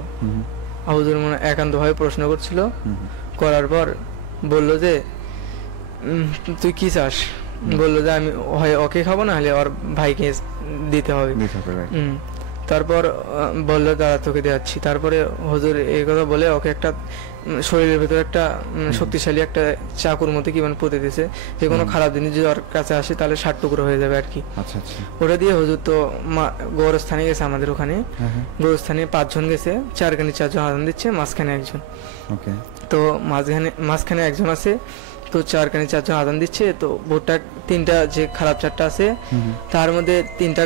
হুজুর মানে একান্তভাবে প্রশ্ন করছিল, করার পর বললো যে তুই কি চাস। বললো যে আমি হয় ওকে খাবো, না হলে ওর ভাইকে দিতে হবে। তারপর বললো দাঁড়া তোকে দেখাচ্ছি। তারপরে হুজুর এই কথা বলে ওকে একটা শরীরের ভেতর একটা শক্তিশালী একটা চাকুর মতো কি মানে পুঁতে দিয়েছে, যে কোনো খারাপ জিনিস যদি ওর কাছে আসে তাহলে 60 টুকরো হয়ে যাবে আর কি। ওটা দিয়ে হুজুর তো গোরস্থানে গেছে আমাদের ওখানে, গোরস্থানে 5 জন গেছে, 4 জন আজান দিচ্ছে, মাঝখানে একজন। তো মাঝখানে একজন আছে, তো 4 জন আজান দিচ্ছে। তো ভোটটা 3টা যে খারাপ 4টা আছে, তার মধ্যে 3টা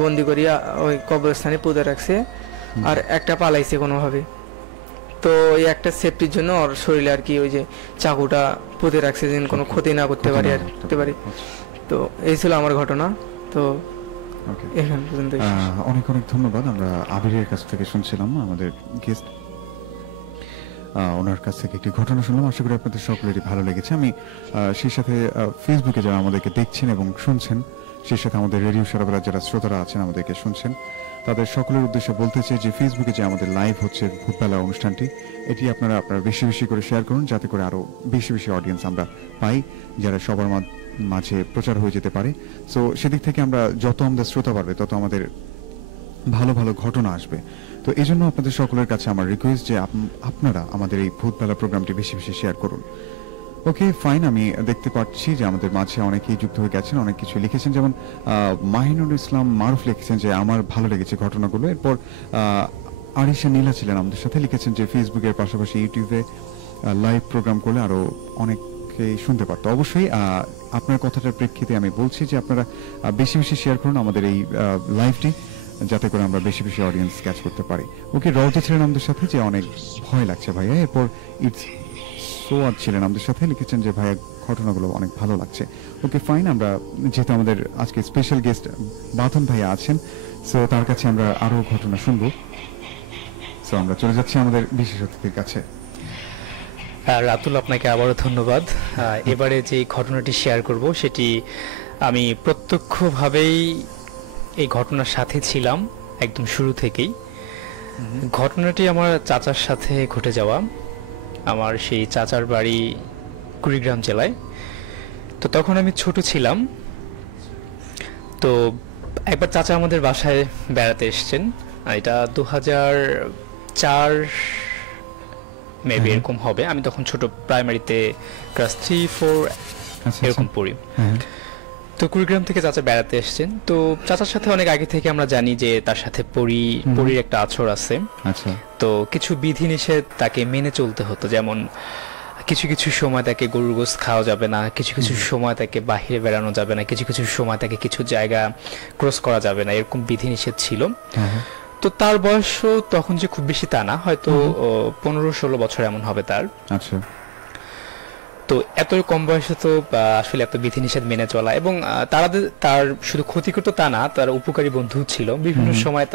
বন্দি করিয়া ওই কবরস্থানে পুঁতে রাখছে, আর একটা পালাইছে কোনোভাবে। তো ওই একটা সেফটির জন্য ওর শরীরে আর কি ওই যে চাকুটা পুঁতে রাখছে, যেন কোনো ক্ষতি না করতে পারি আর করতে পারি। তো এই ছিল আমার ঘটনা। তো এখান পর্যন্ত। অনেক অনেক ধন্যবাদ। আমরা আবিরের কাছ থেকে শুনছিলাম, আমাদের গেস্ট, ওনার কাছ থেকে একটি ঘটনা শুনলাম। আশা করি আপনাদের সকলেরই ভালো লেগেছে। আমি সেই সাথে ফেসবুকে যারা আমাদেরকে দেখছেন এবং শুনছেন সেই সাথে আমাদের রেডিও সারাবেলা যারা শ্রোতারা আছেন আমাদেরকে শুনছেন তাদের সকলের উদ্দেশ্যে বলতে চাই যে ফেসবুকে যে আমাদের লাইভ হচ্ছে ভূতবেলা অনুষ্ঠানটি, এটি আপনারা বেশি বেশি করে শেয়ার করুন, যাতে করে আরো বেশি বেশি অডিয়েন্স আমরা পাই, যারা সবার মাঝে প্রচার হয়ে যেতে পারে। সো সেদিক থেকে আমরা যত আমাদের শ্রোতা বাড়বে তত আমাদের ভালো ভালো ঘটনা আসবে। তো এই জন্য আপনাদের সকলের কাছে আমার রিকোয়েস্ট যে আপনারা আমাদের এই ভূতবেলা প্রোগ্রামটি বেশি বেশি শেয়ার করুন। ওকে ফাইন, আমি দেখতে পাচ্ছি যে আমাদের মাঝে অনেকেই যুক্ত হয়ে গেছেন, অনেক কিছু লিখেছেন। যেমন মাহিনুর ইসলাম মারুফ লিখেছেন যে আমার ভালো লেগেছে ঘটনাগুলো। এরপর আরিশা নীলা ছিলেন আমাদের সাথে, লিখেছেন যে ফেসবুকের পাশাপাশি ইউটিউবে লাইভ প্রোগ্রাম করলে আরো অনেকেই শুনতে পারতো। অবশ্যই আপনার কথাটার প্রেক্ষিতে আমি বলছি যে আপনারা বেশি বেশি শেয়ার করুন আমাদের এই লাইভটি, যাতে করে আমরা বেশি বেশি অডিয়েন্স ক্যাচ করতে পারি। ওকে, রওজা ছিলেন আমাদের সাথে যে অনেক ভয় লাগছে ভাইয়া। এরপর ইটস সোয়াদ ছিলেন আমাদের সাথে, লিখেছেন যে ভাইয়া ঘটনাগুলো অনেক ভালো লাগছে। ওকে ফাইন, আমরা যেহেতু আমাদের আজকে স্পেশাল গেস্ট বাঁধন ভাইয়া আছেন, সো তার কাছে আমরা আরো ঘটনা শুনবো। সো আমরা চলে যাচ্ছি আমাদের বিশেষ অতিথির কাছে। রাতুল, আপনাকে আবারও ধন্যবাদ। এবারে যে ঘটনাটি শেয়ার করব সেটি আমি প্রত্যক্ষভাবেই এই ঘটনার সাথে ছিলাম একদম শুরু থেকেই। ঘটনাটি আমার চাচার সাথে ঘটে যাওয়া। আমার সেই চাচার বাড়ি কুড়িগ্রাম জেলায়। তো তখন আমি ছোট ছিলাম। তো একবার চাচা আমাদের বাসায় বেড়াতে এসেছেন, এটা 2004 মেবি এরকম হবে। আমি তখন ছোট, প্রাইমারিতে ক্লাস 3-4 এরকম পড়ি। তো কুড়িগ্রাম থেকে চাচা বেড়াতে এসেছেন। তো চাচার সাথে অনেক আগে থেকে আমরা জানি যে তার সাথে পরীর একটা আছর আছে। তো কিছু বিধিনিষেধ তাকে মেনে চলতে হতো, যেমন কিছু কিছু সময় তাকে গরুর গোশত খাওয়া যাবে না, কিছু কিছু সময় তাকে বাহিরে বেড়ানো যাবে না, কিছু কিছু সময় তাকে কিছু জায়গা ক্রস করা যাবে না, এরকম বিধিনিষেধ ছিল। তো তার বয়সও তখন যে খুব বেশি তা না, হয়তো 15-16 বছর এমন হবে তার। আচ্ছা। তো এত কম বয়সে তো আসলে এত বিধিনিষেধ মেনে চলা, এবং তার শুধু ক্ষতি করতো তা না, তার উপকারী বন্ধু ছিল, বিভিন্ন সময়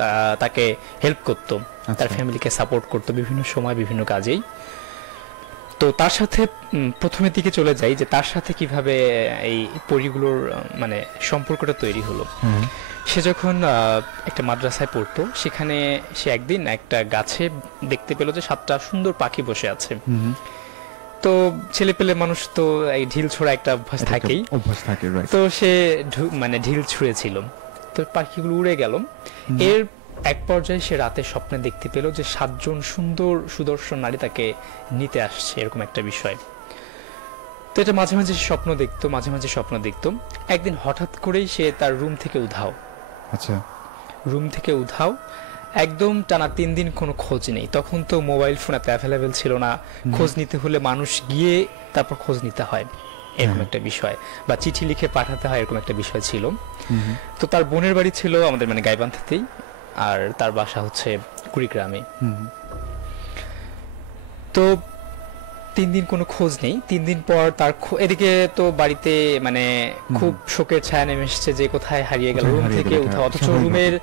তাকে হেল্প করতো, তার ফ্যামিলিকে সাপোর্ট করতো বিভিন্ন সময় বিভিন্ন কাজেই। তো তার সাথে প্রথমের দিকে চলে যাই যে তার সাথে কিভাবে এই পরিগুলোর মানে সম্পর্কটা তৈরি হলো। সে যখন একটা মাদ্রাসায় পড়তো, সেখানে সে একদিন একটা গাছে দেখতে পেল যে 7টা সুন্দর পাখি বসে আছে। তো ছেলে পেলে মানুষ তো এই ঢিল ছোড়া একটা অভ্যাস থাকেই, তো সে মানে ঢিল ছুঁড়েছিল, তো পাখিগুলো উড়ে গেল। এর এক পর্যায়ে সে রাতে স্বপ্নে দেখতে পেল যে 7 জন সুন্দর সুদর্শন নারী তাকে নিতে আসছে, এরকম একটা বিষয়। তো এটা মাঝে মাঝে স্বপ্ন দেখতো। একদিন হঠাৎ করেই সে তার রুম থেকে উধাও। আচ্ছা। রুম থেকে উধাও, একদম টানা 3 দিন কোনো খোঁজ নেই। তখন তো মোবাইল ফোন এত অ্যাভেলেবেল ছিল না, খোঁজ নিতে হলে মানুষ গিয়ে তারপর খোঁজ নিতে হয়, এরকম একটা বিষয়, বা চিঠি লিখে পাঠাতে হয়, এরকম একটা বিষয় ছিল। তো তার বোনের বাড়ি ছিল আমাদের মানে গাইবান্ধাতেই, আর তার বাসা হচ্ছে কুড়িগ্রামে। তো 3 দিন কোনো খোঁজ নেই। 3 দিন পর তার এদিকে তো বাড়িতে মানে খুব শোকের ছায়া নেমে এসেছে যে কোথায় হারিয়ে গেল, রুম থেকে উঠা, অথচ রুমের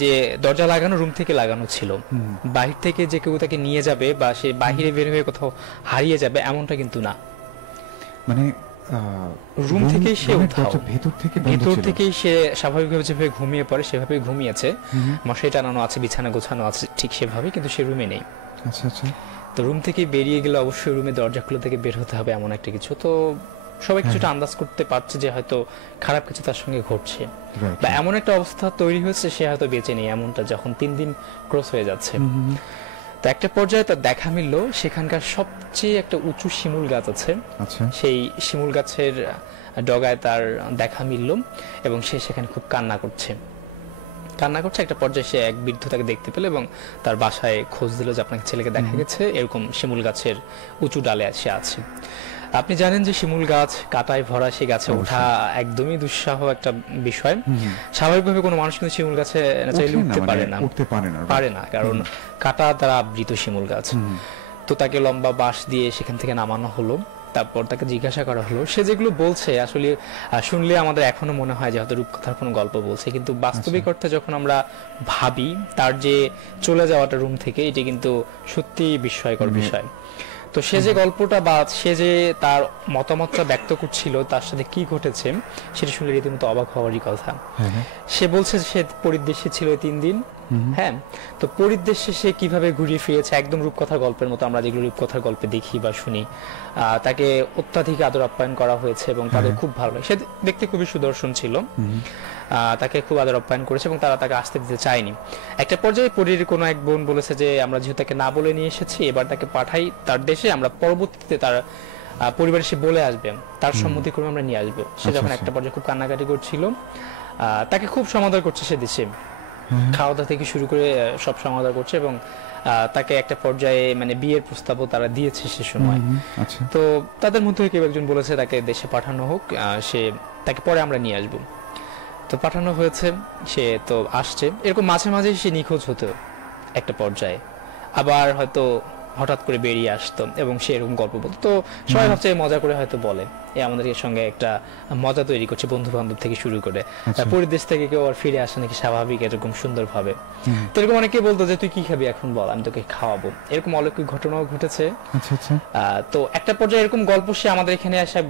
যে দরজা লাগানো, রুম থেকে লাগানো ছিল। বাহির থেকে যে কেউ তাকে নিয়ে যাবে বা সে বাহিরে বের হয়ে কোথাও হারিয়ে যাবে এমনটা কিন্তু না, মানে রুম থেকেই সে উধাও, ভেতর থেকেই সে স্বাভাবিকভাবে যেভাবে ঘুমিয়ে পড়ে সেভাবেই ঘুমিয়েছে, মশারি টানানো আছে, বিছানা গোছানো আছে ঠিক সেভাবে, কিন্তু সে রুমে নেই। আচ্ছা আচ্ছা। তো রুম থেকে বেরিয়ে গেলে অবশ্যই রুমে দরজা খুলে থেকে বের হতে হবে, এমন একটা কিছু। তো সবাই কিছুটা আন্দাজ করতে পারছে যে হয়তো খারাপ কিছু তার সঙ্গে ঘটছে, বা এমন একটা অবস্থা তৈরি হয়েছে সে হয়তো বেঁচে নেই, এমনটা যখন 3 দিন ক্রস হয়ে যাচ্ছে। তো একটা পর্যায়ে তার দেখা মিলল সেখানকার সবচেয়ে একটা উঁচু শিমুল গাছ আছে, সেই শিমুল গাছের ডগায় তার দেখা মিলল, এবং সে সেখানে খুব কান্না করছে। একটা পর্যায়ে সে এক বৃদ্ধ তাকে দেখতে পেল এবং তার বাসায় খোঁজ দিল যে আপনাকে ছেলেকে দেখা গেছে, এরকম শিমুল গাছের উঁচু ডালে সে আছে। আপনি জানেন যে শিমুল গাছ কাঁটায় ভরা, সেই গাছে ওঠা একদমই দুঃসাহ একটা বিষয়। স্বাভাবিকভাবে কোনো মানুষ কিন্তু শিমুল গাছে উঠতে পারে না, কারণ কাঁটা দ্বারা আবৃত শিমুল গাছ। তো তাকে লম্বা বাঁশ দিয়ে সেখান থেকে নামানো হলো। তারপর তাকে জিজ্ঞাসা করা হলো, সে যেগুলো বলছে আসলে শুনলে আমাদের এখনো মনে হয় যে হয়তো রূপকথার কোনো গল্প বলছে, কিন্তু বাস্তবিক অর্থে যখন আমরা ভাবি তার যে চলে যাওয়াটা রুম থেকে, এটি কিন্তু সত্যি বিস্ময়কর বিষয়। তো সে যে গল্পটা বা সে যে তার মতামতটা ব্যক্ত করছিল তার সাথে কি ঘটেছে সেটা শুনলে রীতিমতো অবাক হওয়ারই কথা। সে বলছে সে পরিদেশে ছিল 3 দিন। হ্যাঁ, তো পরিদেশে সে কিভাবে ঘুরিয়ে ফিরেছে একদম রূপকথার গল্পের মতো, আমরা যেগুলো রূপকথার গল্পে দেখি বা শুনি। তাকে অত্যাধিক আদর আপ্যায়ন করা হয়েছে এবং তাদের খুব ভালো লাগে। সে দেখতে খুবই সুদর্শন ছিল, তাকে খুব আদর আপ্যায়ন করেছে এবং তারা তাকে আসতে দিতে চায়নি। একটা পর্যায়ে পরীর কোনো এক বোন বলেছে যে আমরা যেহেতু তাকে না বলে নিয়ে এসেছি, এবার তাকে পাঠাই তার দেশে, আমরা পরবর্তীতে তার পরিবারে সে বলে আসবে, তার সম্মতিক্রমে আমরা নিয়ে আসবো। সে যখন একটা পর্যায়ে খুব কান্নাকাটি করছিল, তাকে খুব সমাদর করছে সে দেশে, খাওয়া দাওয়া থেকে শুরু করে সব সমাদর করছে এবং তাকে একটা পর্যায়ে মানে বিয়ের প্রস্তাবও তারা দিয়েছে সে সময়। তো তাদের মধ্যে কেউ একজন বলেছে তাকে দেশে পাঠানো হোক, সে তাকে পরে আমরা নিয়ে আসবো। তো পাঠানো হয়েছে, সে তো আসছে। এরকম মাঝে মাঝে সে নিখোঁজ হতো একটা পর্যায়ে, আবার হয়তো হঠাৎ করে বেরিয়ে আসতো এবং সে এরকম গল্প বলতো। তো সবাই ভাবছে মজা করে হয়তো বলে, আমাদের সঙ্গে একটা মজা তৈরি করছে, বন্ধু বান্ধব থেকে শুরু করে পরিদেশ থেকে কেউ আর ফিরে আসে নাকি স্বাভাবিক এরকম সুন্দর ভাবে। তো এরকম অনেকে বলতো যে তুই কি খাবি এখন বল, আমি তোকে খাওয়াবো। এরকম অলৌকিক ঘটনাও ঘটেছে। তো একটা পর্যায়ে এরকম গল্প সে আমাদের এখানে আসা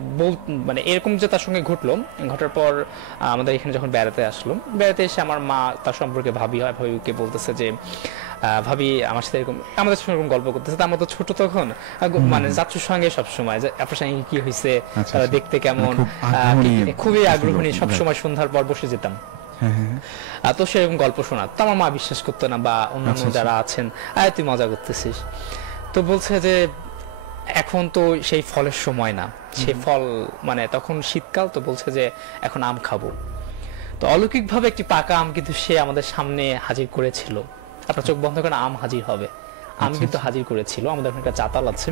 মানে এরকম যে তার সঙ্গে ঘটলো, ঘটার পর আমাদের এখানে যখন বেড়াতে আসলো, বেড়াতে এসে আমার মা তার সম্পর্কে ভাবি হয়, ভাবিকে বলতেছে যে ভাবি আমার সাথে এরকম আমাদের সঙ্গে এরকম গল্প করতেছে। আমরা তো ছোট তখন, মানে যাত্রীর সঙ্গে সবসময় যে আপনার সঙ্গে কি হয়েছে, তারা দেখতে কেমন, খুবই আগ্রহী, সবসময় সন্ধ্যার পর বসে যেতাম। তো সেরকম গল্প শোনা তো আমার মা বিশ্বাস করতো না, বা অন্যান্য যারা আছেন তুই মজা করতেছিস। তো বলছে যে এখন তো সেই ফলের সময় না, সে ফল মানে তখন শীতকাল, তো বলছে যে এখন আম খাবো। তো অলৌকিক ভাবে একটি পাকা আম কিন্তু সে আমাদের সামনে হাজির করেছিল। আপনার চোখ বন্ধ করে আম হাজির হবে, আম কিন্তু হাজির করেছিল। আমাদের ওখানে একটা চাতাল আছে,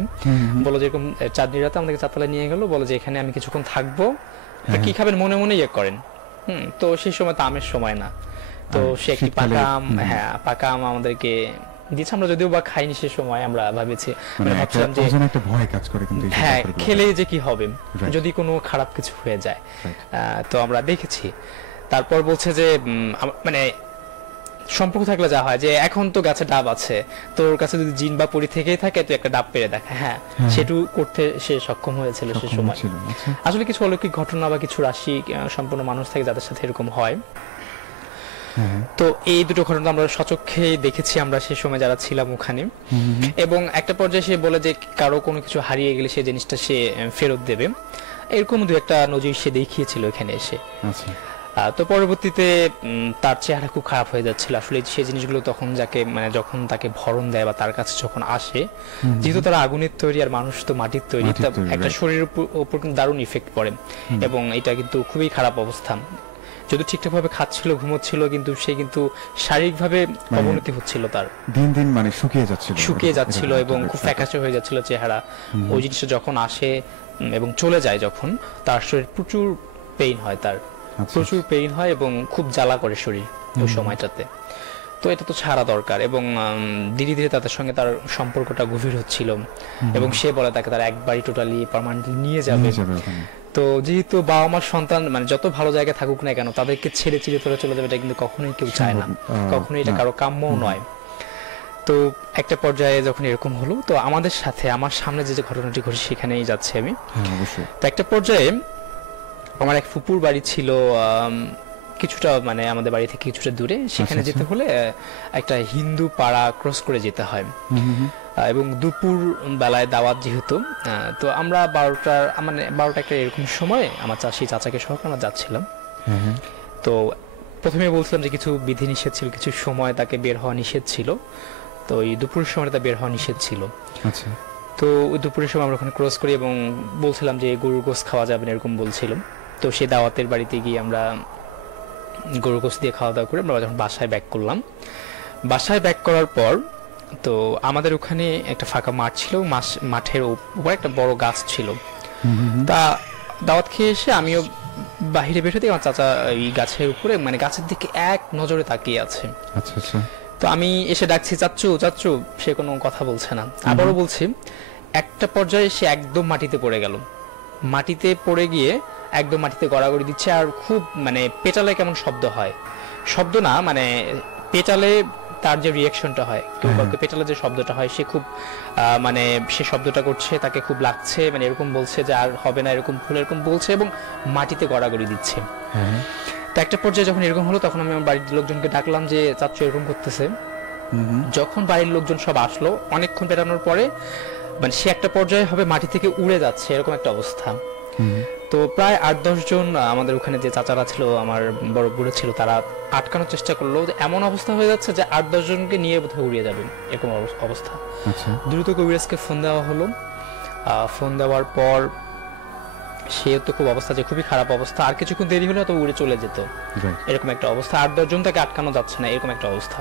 বলো যেরকম চাঁদনি রাতে আমাদেরকে চাতালে নিয়ে গেল, বলো যে এখানে আমি কিছুক্ষণ থাকবো, কি খাবেন মনে মনে ইয়ে করেন। তো সেই সময় তো আমের সময় না, তো সে একটি পাকা আম, হ্যাঁ পাকা আম আমাদেরকে দিচ্ছে। আমরা যদিও বা খাইনি সে সময়, আমরা ভাবছি ভাবছিলাম যে একটা ভয় কাজ করে, কিন্তু হ্যাঁ খেলে যে কি হবে যদি কোনো খারাপ কিছু হয়ে যায়। তো আমরা দেখেছি। তারপর বলছে যে মানে সম্পর্ক থাকলে যা হয় যে এখন তো গাছে ডাব আছে, তোর কাছে যদি জিন বা পরি থেকেই থাকে তুই একটা ডাব পেরে দেখ। হ্যাঁ সেটু করতে সে সক্ষম হয়েছিল সে সময়। আসলে কিছু অলৌকিক ঘটনা বা কিছু রাশি সম্পূর্ণ মানুষ থাকে যাদের সাথে এরকম হয়। তো এই দুটো ঘটনা আমরা সচক্ষে দেখেছি আমরা সে সময় যারা ছিলাম ওখানে। এবং একটা পর্যায়ে সে বলে যে কারো কোনো কিছু হারিয়ে গেলে সেই জিনিসটা সে ফেরত দেবে, এরকম দু একটা নজির সে দেখিয়েছিল এখানে এসে। তো পরবর্তীতে তার চেহারা খুব খারাপ হয়ে যাচ্ছিল। আসলে সেই জিনিসগুলো তখন যাকে মানে যখন তাকে ভরণ দেয় বা তার কাছে যখন আসে, যেহেতু তারা আগুনের তৈরি আর মানুষ তো মাটির তৈরি, একটা শরীরের উপর কিন্তু দারুণ ইফেক্ট পড়ে এবং এটা কিন্তু খুবই খারাপ অবস্থা। যদি ঠিকঠাক ভাবে খাচ্ছিল ঘুমোচ্ছিল, কিন্তু সে কিন্তু শারীরিকভাবে অবনতি হচ্ছিল, তার দিন দিন মানে শুকিয়ে যাচ্ছিল এবং খুব ফ্যাকাশে হয়ে যাচ্ছিল চেহারা। ওই জিনিসটা যখন আসে এবং চলে যায়, যখন তার শরীর প্রচুর পেইন হয়, তার প্রচুর পেইন হয় এবং খুব জ্বালা করে শরীর ওই সময়টাতে। তো এটা তো ছাড়া দরকার। এবং ধীরে ধীরে তাদের সঙ্গে তার সম্পর্কটা গভীর হচ্ছিল এবং সে বলে তাকে তার একবারই টোটালি পার্মানেন্টলি নিয়ে যাবে। তো যেহেতু বাবা মার সন্তান মানে যত ভালো জায়গায় থাকুক না কেন, তাদেরকে ছেড়ে চিরে চলে যাবে এটা কিন্তু কখনোই কেউ চায় না, কখনোই এটা কারো কাম্যও নয়। তো একটা পর্যায়ে যখন এরকম হলো, তো আমাদের সাথে আমার সামনে যে ঘটনাটি ঘটে সেখানেই যাচ্ছি আমি। তো একটা পর্যায়ে আমার এক ফুপুর বাড়ি ছিল কিছুটা মানে আমাদের বাড়ি থেকে কিছুটা দূরে। সেখানে যেতে হলে একটা হিন্দু পাড়া ক্রস করে যেতে হয় এবং দুপুর বেলায় দাওয়াত যেহেতু, তো আমরা 12টা মানে 12টা একটা এরকম সময় আমার চাচাকে সহ আমরা যাচ্ছিলাম। তো প্রথমে বলছিলাম যে কিছু বিধি নিষেধ ছিল, কিছু সময় তাকে বের হওয়া নিষেধ ছিল। তো এই দুপুরের সময় তাকে বের হওয়া নিষেধ ছিল। তো ওই দুপুরের সময় আমরা ওখানে ক্রস করি এবং বলছিলাম যে গরুর গোশত খাওয়া যাবে না এরকম বলছিলাম। তো সেই দাওয়াতের বাড়িতে গিয়ে আমরা গরুর গোশত দিয়ে খাওয়া দাওয়া করে আমরা যখন বাসায় ব্যাক করলাম, বাসায় ব্যাক করার পর তো আমাদের ওখানে একটা ফাঁকা মাঠ ছিল, মাঠের উপর একটা বড় গাছ ছিল। তা দাওয়াত খেয়ে এসে আমিও বাহিরে বের হতে, আমার চাচা এই গাছের উপরে মানে গাছের দিকে এক নজরে তাকিয়ে আছে। তো আমি এসে ডাকছি চাচ্চু চাচ্চু, সে কোনো কথা বলছে না। আবারও বলছি, একটা পর্যায়ে সে একদম মাটিতে পড়ে গেল। মাটিতে পড়ে গিয়ে একদম মাটিতে গড়াগড়ি দিচ্ছে আর খুব মানে পেটালে কেমন শব্দ হয়, শব্দ না মানে পেটালে তার যে রিয়াকশনটা হয়, কেউ কাউকে পেটালে যে শব্দটা হয়, সে খুব মানে সে শব্দটা করছে, তাকে খুব লাগছে, মানে এরকম বলছে যে আর হবে না, এরকম ভুল, এরকম বলছে এবং মাটিতে গড়াগড়ি দিচ্ছে। তো একটা পর্যায়ে যখন এরকম হলো, তখন আমি আমার বাড়ির লোকজনকে ডাকলাম যে চাচ্চু এরকম করতেছে। যখন বাড়ির লোকজন সব আসলো, অনেকক্ষণ পেটানোর পরে মানে সে একটা পর্যায়ে হবে মাটি থেকে উড়ে যাচ্ছে, এরকম একটা অবস্থা। তো প্রায় 8-10 জন আমাদের ওখানে যে চাচারা ছিল, আমার বড় বুড়ো ছিল, তারা আটকানোর চেষ্টা করলো। এমন অবস্থা হয়ে যাচ্ছে যে 8-10 জনকে নিয়ে বোধহয় উড়িয়ে যাবে, এরকম অবস্থা। দ্রুত কবিরাজকে ফোন দেওয়া হলো। ফোন দেওয়ার পর সে তো খুব অবস্থা, যে খুবই খারাপ অবস্থা, আর কিছুক্ষণ দেরি হলে তো উড়ে চলে যেত, এরকম একটা অবস্থা। 8-10 জন তাকে আটকানো যাচ্ছে না, এরকম একটা অবস্থা।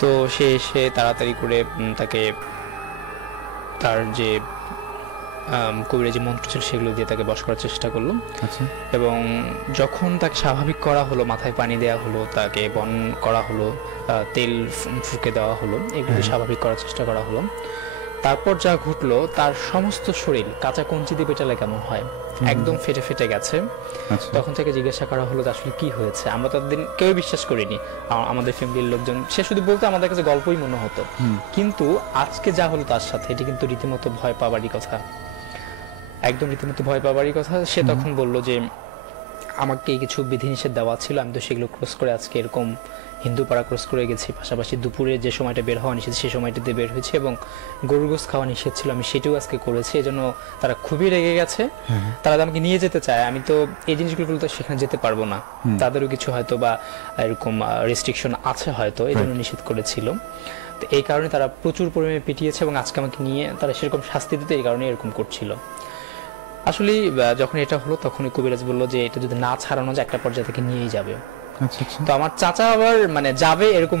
তো সে তাড়াতাড়ি করে তাকে তার যে কবিরাজি মন্ত্র ছিল সেগুলো দিয়ে তাকে বশ করার চেষ্টা করলো। এবং যখন তাকে স্বাভাবিক করা হলো, মাথায় পানি দেওয়া হলো, তাকে বন করা হলো, তেল ফুঁকে দেওয়া হলো, এগুলো স্বাভাবিক করার চেষ্টা করা হলো। তারপর যা ঘটলো, তার সমস্ত শরীর কাঁচা কঞ্চি দিয়ে পেটালে কেমন হয়, একদম ফেটে ফেটে গেছে। তখন থেকে জিজ্ঞাসা করা হলো যে আসলে কি হয়েছে। আমরা ততদিন কেউ বিশ্বাস করিনি, আমাদের ফ্যামিলির লোকজন, সে শুধু বলতে আমাদের কাছে গল্পই মনে হতো। কিন্তু আজকে যা হলো তার সাথে, এটি কিন্তু রীতিমতো ভয় পাওয়ারই কথা, একদম রীতিমতো ভয় পাওয়ারই কথা। সে তখন বলল যে আমাকে কিছু বিধিনিষেধ দেওয়া ছিল, আমি তো সেগুলো ক্রস করে আজকে এরকম হিন্দু পাড়া ক্রস করে গেছি। পাশাপাশি দুপুরে যে সময়টা বের হওয়া নিষেধ, সেই সময়টাতে বের হয়েছে, এবং গরুর গোশত খাওয়া নিষেধ ছিল, আমি সেটাও আজকে করেছি। এজন্য তারা খুবই রেগে গেছে, তারা আমাকে নিয়ে যেতে চায়। আমি তো এই জিনিসগুলো তো সেখানে যেতে পারবো না, তাদেরও কিছু হয়তো বা এরকম রেস্ট্রিকশন আছে হয়তো, এই জন্য নিষেধ করেছিল। তো এই কারণে তারা প্রচুর পরিমাণে পিটিয়েছে, এবং আজকে আমাকে নিয়ে তারা সেরকম শাস্তি দিতে এই কারণে এরকম করছিল। আসলে যখন এটা হলো, তখন কবিরাজ বললো যে এটা যদি না ছাড়ানো যায়, একটা পর্যায়ে থেকে নিয়েই যাবে। তো আমার চাচা আবার মানে যাবে এরকম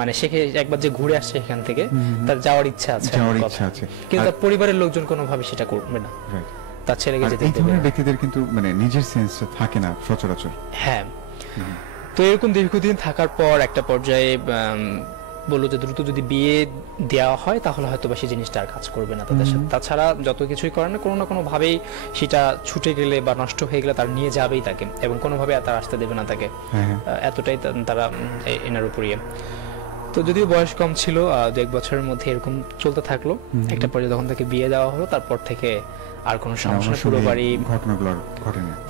মানে সে একবার যে ঘুরে আসছে এখান থেকে, তার যাওয়ার ইচ্ছা আছে, কিন্তু তার পরিবারের লোকজন কোনোভাবে সেটা করবে না, তার ছেলেকে যেতে দেবে না। এই ধরনের ব্যক্তিদের কিন্তু মানে নিজের সেন্স থাকে না সচরাচর। হ্যাঁ, তো এরকম দীর্ঘদিন থাকার পর একটা পর্যায়ে বললো যে দ্রুত যদি বিয়ে দেওয়া হয় তাহলে হয়তো বা সেই জিনিসটা আর কাজ করবে না তাদের সাথে। তাছাড়া যত কিছুই করে না, কোনো না কোনো ভাবেই সেটা ছুটে গেলে বা নষ্ট হয়ে গেলে তার নিয়ে যাবেই তাকে, এবং কোনোভাবে তার আসতে দেবে না তাকে, এতটাই তারা এনার উপরে। তো যদিও বয়স কম ছিল, 2-1 বছরের মধ্যে এরকম চলতে থাকলো। একটা পর্যায়ে যখন তাকে বিয়ে দেওয়া হলো, তারপর থেকে আর কোনো সমস্যা পুরো বাড়ি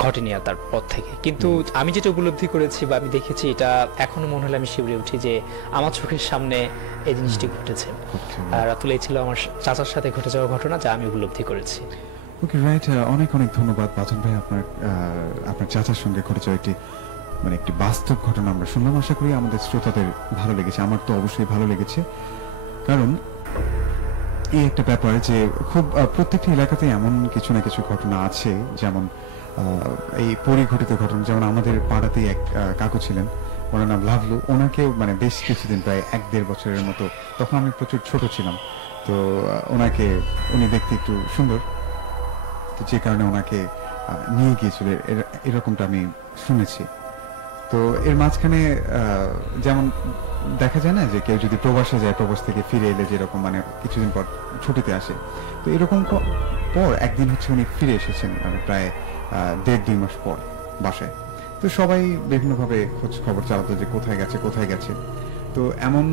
ঘটেনি আর তারপর থেকে। কিন্তু আমি যেটা উপলব্ধি করেছি বা আমি দেখেছি, এটা এখনো মনে হলে আমি শিউরে উঠি যে আমার চোখের সামনে এই জিনিসটি ঘটেছে। আর আসলে এই ছিল আমার চাচার সাথে ঘটে যাওয়া ঘটনা, যা আমি উপলব্ধি করেছি। ওকে, রাইট। অনেক অনেক ধন্যবাদ বাচন ভাই, আপনার চাচার সঙ্গে ঘটে যাওয়া একটি বাস্তব ঘটনা আমরা শুনলাম। আশা করি আমাদের শ্রোতাদের ভালো লেগেছে, আমার তো অবশ্যই ভালো লেগেছে। কারণ এই একটা ব্যাপার যে খুব প্রত্যেকটি এলাকাতে এমন কিছু না কিছু ঘটনা আছে, যেমন এই পরিঘটিত ঘটনা। যেমন আমাদের পাড়াতেই এক কাকু ছিলেন, ওনার নাম লাভলু। ওনাকেও মানে বেশ কিছুদিন, প্রায় 1-1.5 বছরের মতো, তখন আমি প্রচুর ছোট ছিলাম, তো উনি দেখতে একটু সুন্দর, তো যে কারণে ওনাকে নিয়ে গিয়েছিল, এরকমটা আমি শুনেছি। তো এর মাঝখানে যেমন দেখা যায় না যে কেউ যদি প্রবাসে যায়, প্রবাস থেকে ফিরে এলে যেরকম মানে কিছুদিন পর ছুটিতে আসে, তো এরকম পর একদিন হচ্ছে উনি ফিরে এসেছেন, মানে প্রায় 1.5-2 মাস পর বাসায়। তো সবাই বিভিন্নভাবে খোঁজ খবর চালাতো যে কোথায় গেছে। তো এমন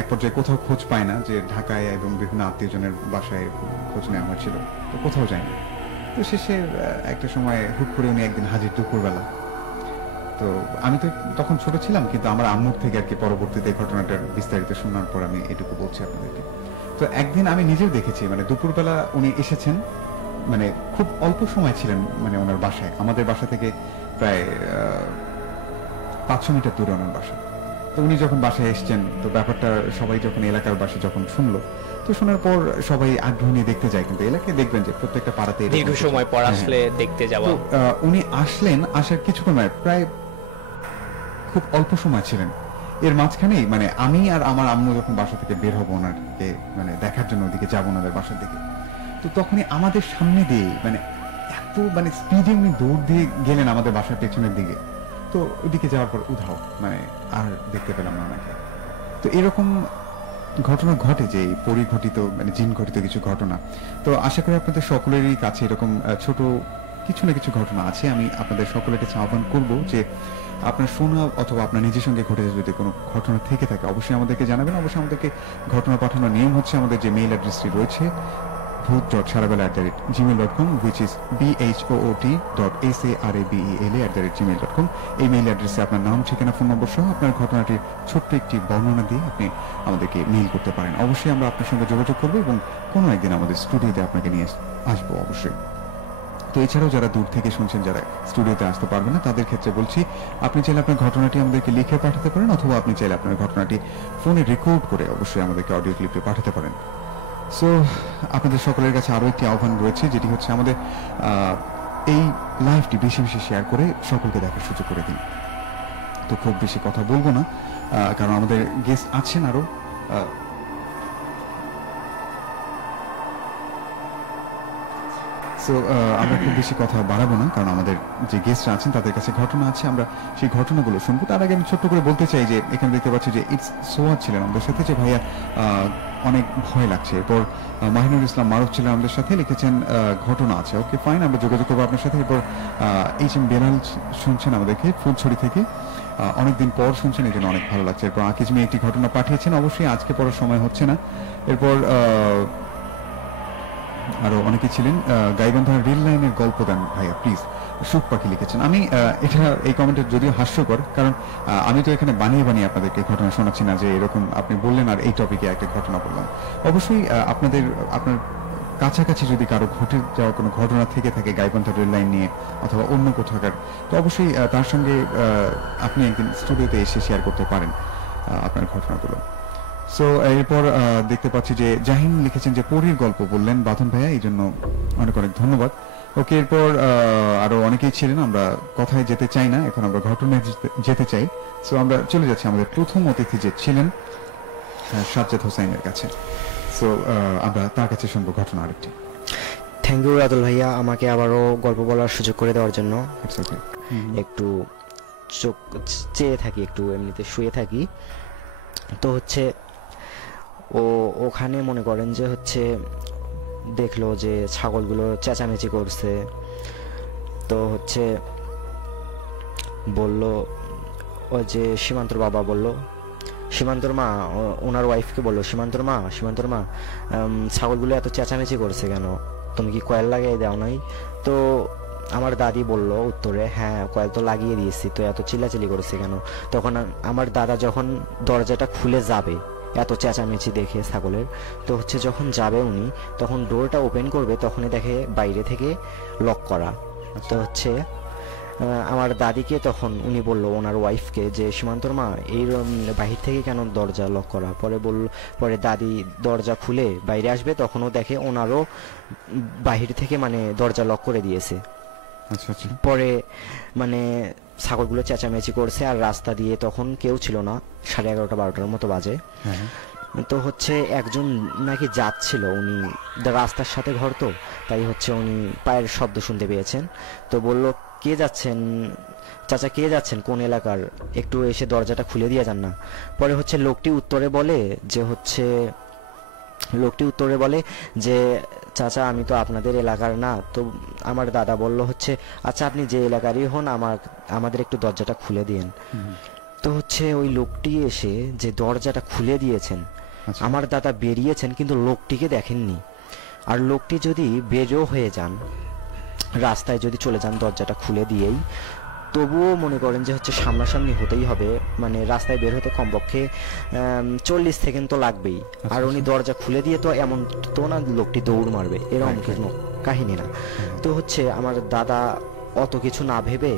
এক পর্যায়ে কোথাও খোঁজ পায় না, যে ঢাকায় এবং বিভিন্ন আত্মীয়জনের বাসায় খোঁজ নেওয়া হয়েছিল, তো কোথাও যায়নি। তো শেষে একটা সময় হুট করে উনি একদিন হাজির দুপুরবেলা। তো আমি তো তখন ছোট ছিলাম, কিন্তু আমার আম্মুর থেকে আর কি পরবর্তীতে ঘটনাটার বিস্তারিত শোনার পর আমি এটুকু বলছি আপনাদেরকে। তো একদিন আমি নিজেও দেখেছি, মানে দুপুরবেলা উনি এসেছেন, মানে খুব অল্প সময় ছিলেন মানে ওনার বাসায়। আমাদের বাসা থেকে প্রায় 500 মিটার দূরে ওনার বাসা। তো উনি যখন বাসায় এসছেন, তো ব্যাপারটা সবাই যখন এলাকার বাসী যখন শুনলো, তো শোনার পর সবাই আগ্রহ নিয়ে দেখতে যায়। কিন্তু এলাকায় দেখবেন যে প্রত্যেকটা পাড়াতে দীর্ঘ সময় পর আসলে দেখতে যাওয়া। উনি আসলেন, আসার কিছুক্ষণ প্রায় খুব অল্প সময় ছিলেন। এর মাঝখানেই মানে আমি আর আমার আম্মু যখন বাসা থেকে বের হবো ওনাকে মানে দেখার জন্য, ওদিকে যাবো ওনাদের বাসার দিকে, তো তখনই আমাদের সামনে দিয়ে মানে এত মানে স্পিডে উনি দৌড় দিয়ে গেলেন আমাদের বাসার পেছনের দিকে। তো ওইদিকে যাওয়ার পর উধাও, মানে আর দেখতে পেলাম না ওনাকে। তো এরকম ঘটনা ঘটে, যে পরিঘটিত মানে জিন ঘটিত কিছু ঘটনা। তো আশা করি আপনাদের সকলেরই কাছে এরকম ছোট কিছু না কিছু ঘটনা আছে। আমি আপনাদের সকলের কাছে আহ্বান করব যে আপনার শোনা অথবা আপনার নিজের সঙ্গে ঘটে যদি কোনো ঘটনা থেকে থাকে অবশ্যই আমাদেরকে জানাবেন। অবশ্যই আমাদেরকে ঘটনা পাঠানোর নিয়ম হচ্ছে আমাদের যে মেইল অ্যাড্রেসটি রয়েছে bhoot.sarabela@gmail.com, which is bhoot.sarabela@gmail.com। এই মেইল অ্যাড্রেসে আপনার নাম, ঠিকানা, ফোন নম্বর সহ আপনার ঘটনাটির ছোট্ট একটি বর্ণনা দিয়ে আপনি আমাদেরকে মেইল করতে পারেন। অবশ্যই আমরা আপনার সঙ্গে যোগাযোগ করবো এবং কোনো একদিন আমাদের স্টুডিওতে আপনাকে নিয়ে আসবো অবশ্যই। তো এছাড়াও যারা দূর থেকে শুনছেন, যারা স্টুডিওতে আসতে পারবেন না, তাদের ক্ষেত্রে বলছি আপনি চাইলে আপনার ঘটনাটি আমাদেরকে লিখে পাঠাতে পারেন, অথবা আপনি চাইলে আপনার ঘটনাটি ফোনে রেকর্ড করে অবশ্যই আমাদেরকে অডিও ক্লিপে পাঠাতে পারেন। সো আপনাদের সকলের কাছে আরও একটি আহ্বান রয়েছে, যেটি হচ্ছে আমাদের এই লাইভটি বেশি বেশি শেয়ার করে সকলকে দেখার সুযোগ করে দিন। তো খুব বেশি কথা বলবো না, কারণ আমাদের গেস্ট আছেন আরও। সো আমরা খুব বেশি কথা বাড়াবো না, কারণ আমাদের যে গেস্টরা আছেন তাদের কাছে ঘটনা আছে, আমরা সেই ঘটনাগুলো শুনবো। তার আগে আমি ছোট্ট করে বলতে চাই যে এখানে দেখতে পাচ্ছি যে ইটস সোয়াদ ছিলেন আমাদের সাথে, যে ভাইয়া অনেক ভয় লাগছে। এরপর মাহিনুর ইসলাম মারুফ ছিলেন আমাদের সাথে, লিখেছেন ঘটনা আছে। ওকে ফাইন, আমরা যোগাযোগ করবো আপনার সাথে। এরপর এইচ.এম. বেলাল শুনছেন আমাদেরকে ফুলছড়ি থেকে, অনেকদিন পর শুনছেন, এই জন্য অনেক ভালো লাগছে। এরপর আকিজ মিয়া একটি ঘটনা পাঠিয়েছেন, অবশ্যই আজকে পড়ার সময় হচ্ছে না। এরপর আরো অনেকে ছিলেন। গাইবান্ধার রেল লাইনের গল্প দেন ভাইয়া প্লিজ, সুখ পাখি লিখেছেন। আমি এটা এই কমেন্টে যদিও হাস্যকর, কারণ আমি তো এখানে বানিয়ে বানিয়ে আপনাদেরকে ঘটনা শোনাচ্ছি না যে এরকম আপনি বললেন আর এই টপিকে একটা ঘটনা বললাম। অবশ্যই আপনার কাছাকাছি যদি কারো ঘটে যাওয়া কোনো ঘটনা থেকে থাকে গাইবান্ধা রেল লাইন নিয়ে অথবা অন্য কোথাকার, তো অবশ্যই তার সঙ্গে আপনি একদিন স্টুডিওতে এসে শেয়ার করতে পারেন আপনার ঘটনাগুলো। সো এরপর দেখতে পাচ্ছি যে জাহিন লিখেছেন যে পরীর গল্প বললেন বাঁধন ভাইয়া, এই জন্য অনেক অনেক ধন্যবাদ। ওকে, এরপর আরো অনেকেই ছিলেন, আমরা কথায় যেতে চাই না, এখন আমরা ঘটনায় যেতে চাই। সো আমরা চলে যাচ্ছি আমাদের প্রথম অতিথি যে ছিলেন সাজ্জাদ হোসাইনের কাছে। সো আমরা তার কাছে শুনবো ঘটনা আরেকটি। থ্যাংক ইউ রাতুল ভাইয়া, আমাকে আবারও গল্প বলার সুযোগ করে দেওয়ার জন্য। একটু চোখ চেয়ে থাকি, একটু এমনিতে শুয়ে থাকি। তো হচ্ছে ওখানে মনে করেন যে হচ্ছে দেখলো যে ছাগলগুলো চেঁচামেচি করছে। তো হচ্ছে বলল, ওই যে সীমান্তর বাবা বলল, সীমান্তর মা ওনার ওয়াইফকে বললো, সীমান্তর মা ছাগলগুলো এত চেঁচামেচি করছে কেন, তুমি কি কয়েল লাগিয়ে দাও নাই? তো আমার দাদি বলল উত্তরে, হ্যাঁ কয়েল তো লাগিয়ে দিয়েছি, তো এত চিল্লাচিল্লি করেছে কেন? তখন আমার দাদা যখন দরজাটা খুলে যাবে এত চেঁচামেচি দেখে ছাগলের, তো হচ্ছে যখন যাবে উনি, তখন ডোরটা ওপেন করবে, তখনই দেখে বাইরে থেকে লক করা। তো হচ্ছে আমার দাদিকে তখন উনি বলল ওনার ওয়াইফকে যে সীমান্তর মা এই বাহির থেকে কেন দরজা লক করা? পরে দাদি দরজা খুলে বাইরে আসবে, তখনও দেখে ওনারও বাহির থেকে মানে দরজা লক করে দিয়েছে। পরে মানে ছাগলগুলো চেঁচামেচি করছে, আর রাস্তা দিয়ে তখন কেউ ছিল না, 11:30 12টার মতো বাজে। তো হচ্ছে একজন নাকি যাচ্ছিল, উনি রাস্তার সাথে ঘর, তো তাই হচ্ছে উনি পায়ের শব্দ শুনতে পেয়েছেন। তো বলল, কে যাচ্ছেন চাচা, কে যাচ্ছেন, কোন এলাকার, একটু এসে দরজাটা খুলে দিয়ে যান না। পরে হচ্ছে লোকটি উত্তরে বলে যে চাচা আমি তো আপনাদের এলাকার না। তো আমার দাদা বলল হচ্ছে আচ্ছা আপনি যে এলাকারই হন, আমাদের একটু দরজাটা খুলে দিন। তো হচ্ছে ওই লোকটি এসে যে দরজাটা খুলে দিয়েছেন, আমার দাদা বেরিয়েছেন কিন্তু লোকটিকে দেখেননি। আর লোকটি যদি বেরো হয়ে যান, রাস্তায় যদি চলে যান দরজাটা খুলে দিয়েই, তবুও মনে করেন যে হচ্ছে সামনাসামনি হতেই হবে, মানে রাস্তায় বের হতে কমপক্ষে 40 সেকেন্ড তো লাগবেই। আর উনি দরজা খুলে দিয়ে তো এমন তো না লোকটি দৌড় মারবে, এরকম কিছু কাহিনী না। তো হচ্ছে আমার দাদা অত কিছু না ভেবে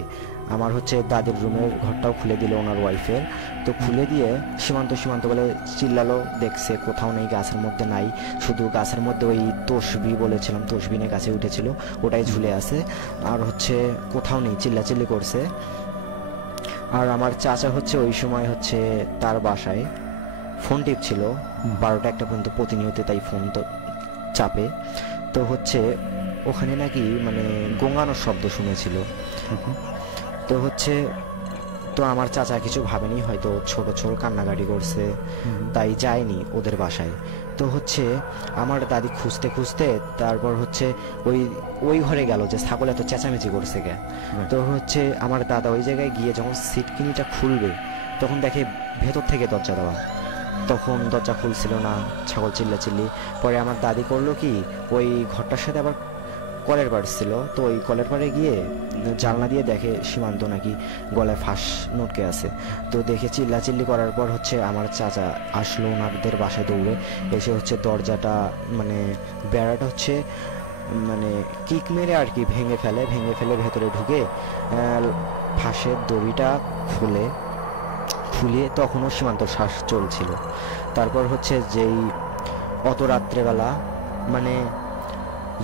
আমার হচ্ছে দাদির রুমের ঘরটাও খুলে দিল ওনার ওয়াইফের। তো খুলে দিয়ে সীমান্ত বলে চিল্লালো, দেখছে কোথাও নেই, গাছের মধ্যে নাই, শুধু গাছের মধ্যে ওই তসবি বলেছিলাম, তসবিনে গাছে উঠেছিল, ওটাই ঝুলে আছে, আর হচ্ছে কোথাও নেই, চিল্লাচিল্লি করছে। আর আমার চাচা হচ্ছে ওই সময় হচ্ছে তার বাসায় ফোন টিপছিল 12টা 1টা পর্যন্ত প্রতিনিয়ত, তাই ফোন তো চাপে। তো হচ্ছে ওখানে নাকি মানে গোঙানোর শব্দ শুনেছিল। তো হচ্ছে তো আমার চাচা কিছু ভাবেনি, হয়তো ছোট ছোট কান্নাকাটি করছে, তাই যায়নি ওদের বাসায়। তো হচ্ছে আমার দাদি খুঁজতে খুঁজতে তারপর হচ্ছে ওই ওই ঘরে গেল যে ছাগল এত চেঁচামেচি করছে কে। তো হচ্ছে আমার দাদা ওই জায়গায় গিয়ে যখন সিটকিনিটা খুলবে তখন দেখে ভেতর থেকে দরজা দেওয়া, তখন দরজা খুলছিল না, ছাগল চিল্লাচিল্লি। পরে আমার দাদি করলো কি, ওই ঘরটার সাথে আবার কলের পাড় ছিল, তো ওই কলের পাড়ে গিয়ে জানলা দিয়ে দেখে সীমান্ত নাকি গলায় ফাঁস নটকে আছে। তো দেখে চিল্লাচিল্লি করার পর হচ্ছে আমার চাচা আসলো ওনাদের বাসায় দৌড়ে এসে হচ্ছে দরজাটা মানে বেড়াটা হচ্ছে মানে কিক মেরে আর কি ভেঙে ফেলে ভেতরে ঢুকে ফাঁসের দড়িটা খুলিয়ে তখনও সীমান্তর শ্বাস চলছিল। তারপর হচ্ছে যেই অত রাত্রেবেলা মানে